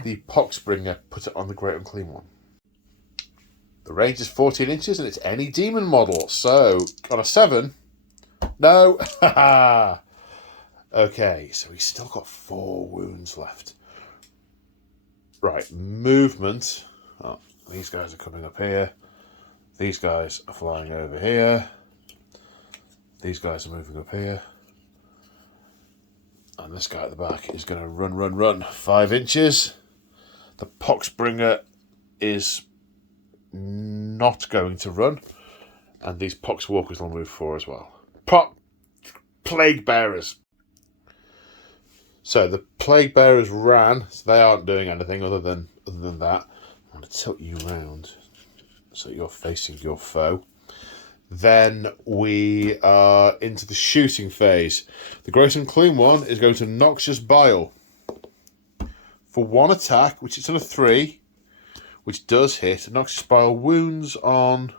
the Poxbringer put it on the Great Unclean one? The range is 14 inches and it's any demon model. So on a 7, no. Okay, so he's still got 4 wounds left. Right, movement. Oh, these guys are coming up here. These guys are flying over here. These guys are moving up here. And this guy at the back is going to run. 5 inches. The Poxbringer is not going to run. And these Poxwalkers will move 4 as well. Plague Bearers. So the Plague Bearers ran, so they aren't doing anything other than that. I'm going to tilt you round so you're facing your foe. Then we are into the shooting phase. The Gross and Clean one is going to Noxious Bile. For 1 attack, which it's on a 3, which does hit. Noxious Bile wounds on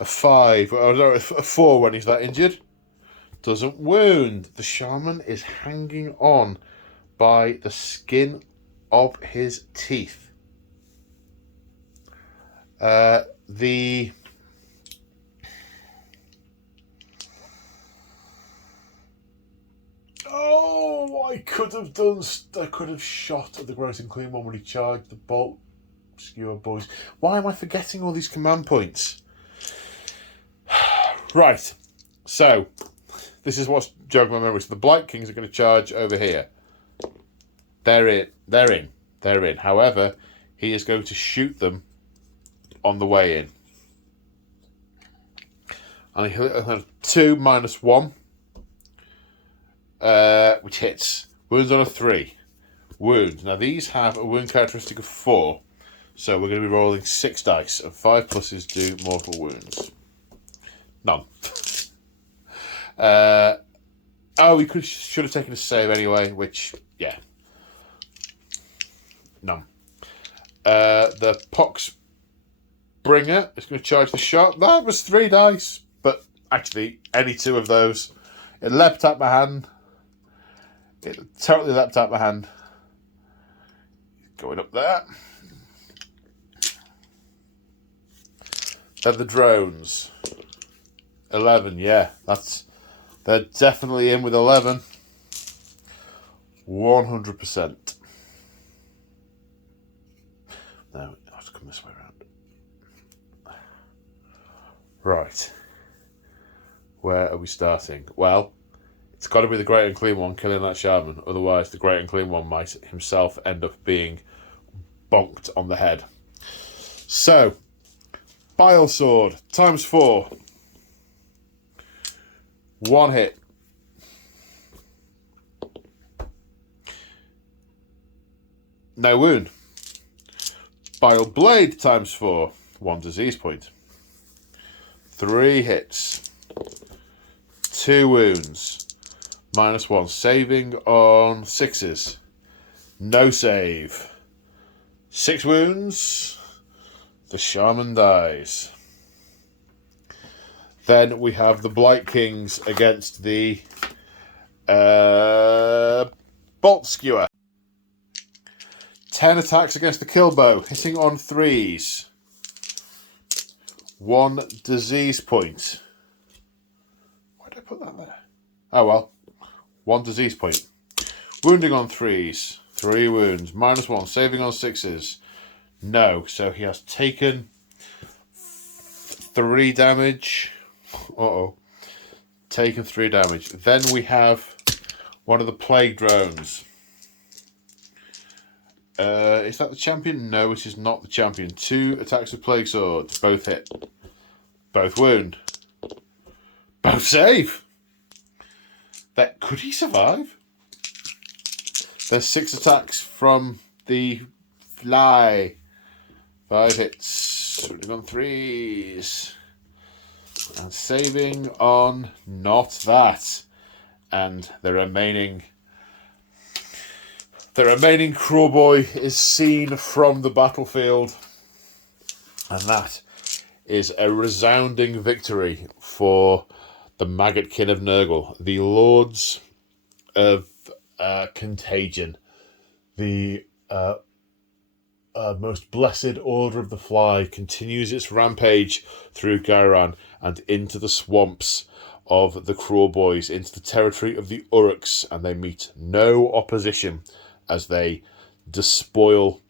a 5, or no, a 4 when he's that injured. Doesn't wound. The shaman is hanging on by the skin of his teeth. Oh, I could have shot at the Gross and Clean one when he charged the bolt skewer boys. Why am I forgetting all these command points? Right, so this is what's jogging my memory. So the Blight Kings are going to charge over here. They're in. However, he is going to shoot them on the way in. And he'll have 2 -1, which hits. Wounds on a 3. Wounds. Now these have a wound characteristic of 4. So we're going to be rolling 6 dice, and 5 pluses do mortal wounds. None. We should have taken a save anyway, which, yeah. None. The Pox Bringer is going to charge the shot. That was 3 dice, but actually, any 2 of those. It leapt at my hand. It totally leapt at my hand. Going up there. Then the drones. 11, yeah. They're definitely in with 11. 100%. No, I have to come this way around. Right. Where are we starting? Well, it's got to be the Great and Clean one killing that shaman. Otherwise, the Great and Clean one might himself end up being bonked on the head. So, Bile Sword, ×4. 1 hit. No wound. Bile Blade ×4. 1 disease point. 3 hits. 2 wounds. -1 saving on 6s. No save. 6 wounds. The shaman dies. Then we have the Blight Kings against the Bolt Skewer. 10 attacks against the Killbow, hitting on 3s. 1 disease point. Why did I put that there? Oh well. 1 disease point. Wounding on 3s. 3 wounds. -1. Saving on 6s. No. So he has taken 3 damage. Taken 3 damage. Then we have one of the Plague Drones. Is that the champion? No, it is not the champion. 2 attacks with Plague Sword. Both hit. Both wound. Both save. Could he survive? There's 6 attacks from the Fly. 5 hits. Shooting on 3s. And saving on not that. And the remaining Cruelboy is seen from the battlefield. And that is a resounding victory for the Maggotkin of Nurgle, the Lords of Contagion, the most blessed Order of the Fly continues its rampage through Ghyran and into the swamps of the Cruelboys, into the territory of the Orruks, and they meet no opposition as they despoil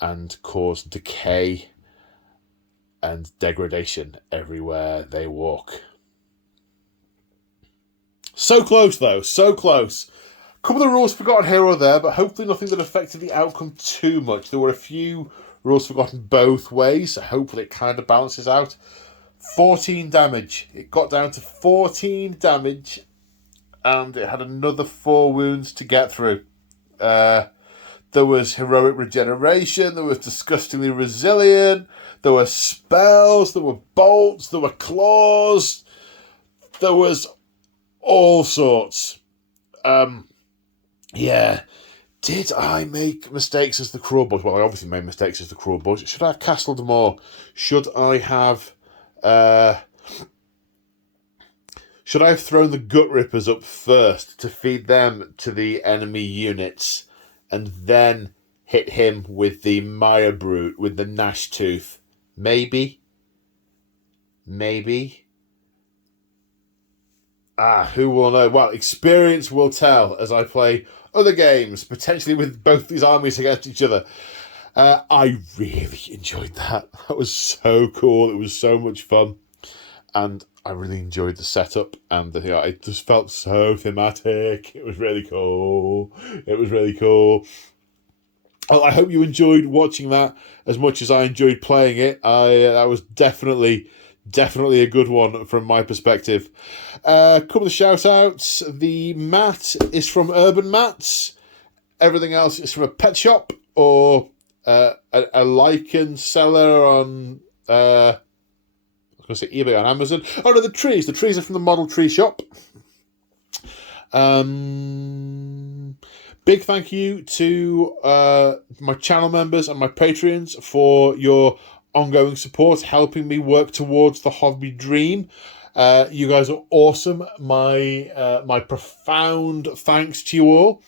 and cause decay and degradation everywhere they walk. So close, though. So close. A couple of the rules forgotten here or there, but hopefully nothing that affected the outcome too much. There were a few rules forgotten both ways, so hopefully it kind of balances out. 14 damage. It got down to 14 damage, and it had another 4 wounds to get through. There was heroic regeneration, there was disgustingly resilient, there were spells, there were bolts, there were claws, there was all sorts. Yeah. Did I make mistakes as the Cruelboys? Well, I obviously made mistakes as the Cruelboys. Should I have castled more? Should I have thrown the Gut Rippers up first to feed them to the enemy units, and then hit him with the Mire Brute, with the Gnash Tooth? Maybe. Who will know? Well, experience will tell as I play other games, potentially with both these armies against each other. I really enjoyed that. That was so cool. It was so much fun. And I really enjoyed the setup, and it just felt so thematic. It was really cool. Well, I hope you enjoyed watching that as much as I enjoyed playing it. That was definitely a good one from my perspective. A couple of shout outs. The mat is from Urban Mats. Everything else is from a pet shop or a lichen seller on I was going to say eBay, on Amazon. Oh no, the trees are from the Model Tree Shop. Big thank you to my channel members and my Patreons for your ongoing support, helping me work towards the hobby dream. You guys are awesome. My profound thanks to you all.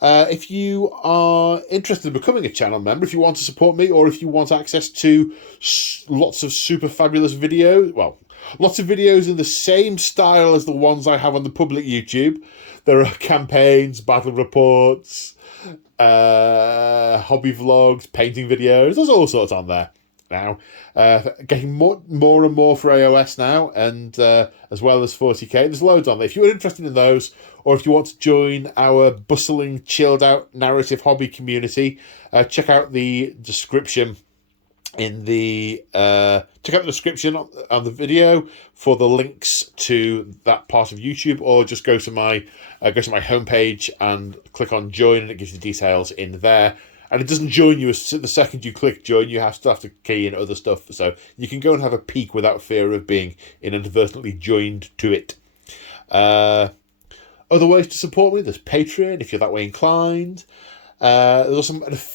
If you are interested in becoming a channel member, if you want to support me, or if you want access to lots of super fabulous videos, well, lots of videos in the same style as the ones I have on the public YouTube. There are campaigns, battle reports, hobby vlogs, painting videos. There's all sorts on there now. Getting more and more for AOS now, and as well as 40k. There's loads on there. If you're interested in those, or if you want to join our bustling, chilled out narrative hobby community, check out the description on the video for the links to that part of YouTube, or just go to my homepage and click on join, and it gives you details in there. And it doesn't join you the second you click join. You have to key in other stuff, so you can go and have a peek without fear of being inadvertently joined to it. Other ways to support me: there's Patreon if you're that way inclined. There's also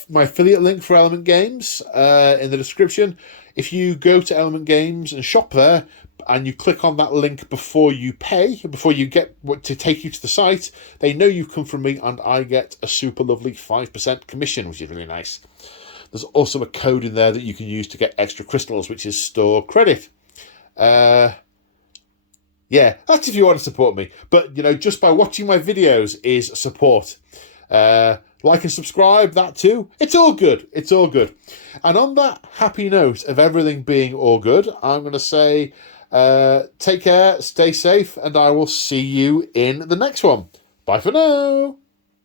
my affiliate link for Element Games in the description. If you go to Element Games and shop there, and you click on that link before you pay, before you get what to take you to the site, they know you've come from me, and I get a super lovely 5% commission, which is really nice. There's also a code in there that you can use to get extra crystals, which is store credit. Yeah, that's if you want to support me. But, just by watching my videos is support. Like and subscribe, that too. It's all good. And on that happy note of everything being all good, I'm going to say take care, stay safe, and I will see you in the next one. Bye for now.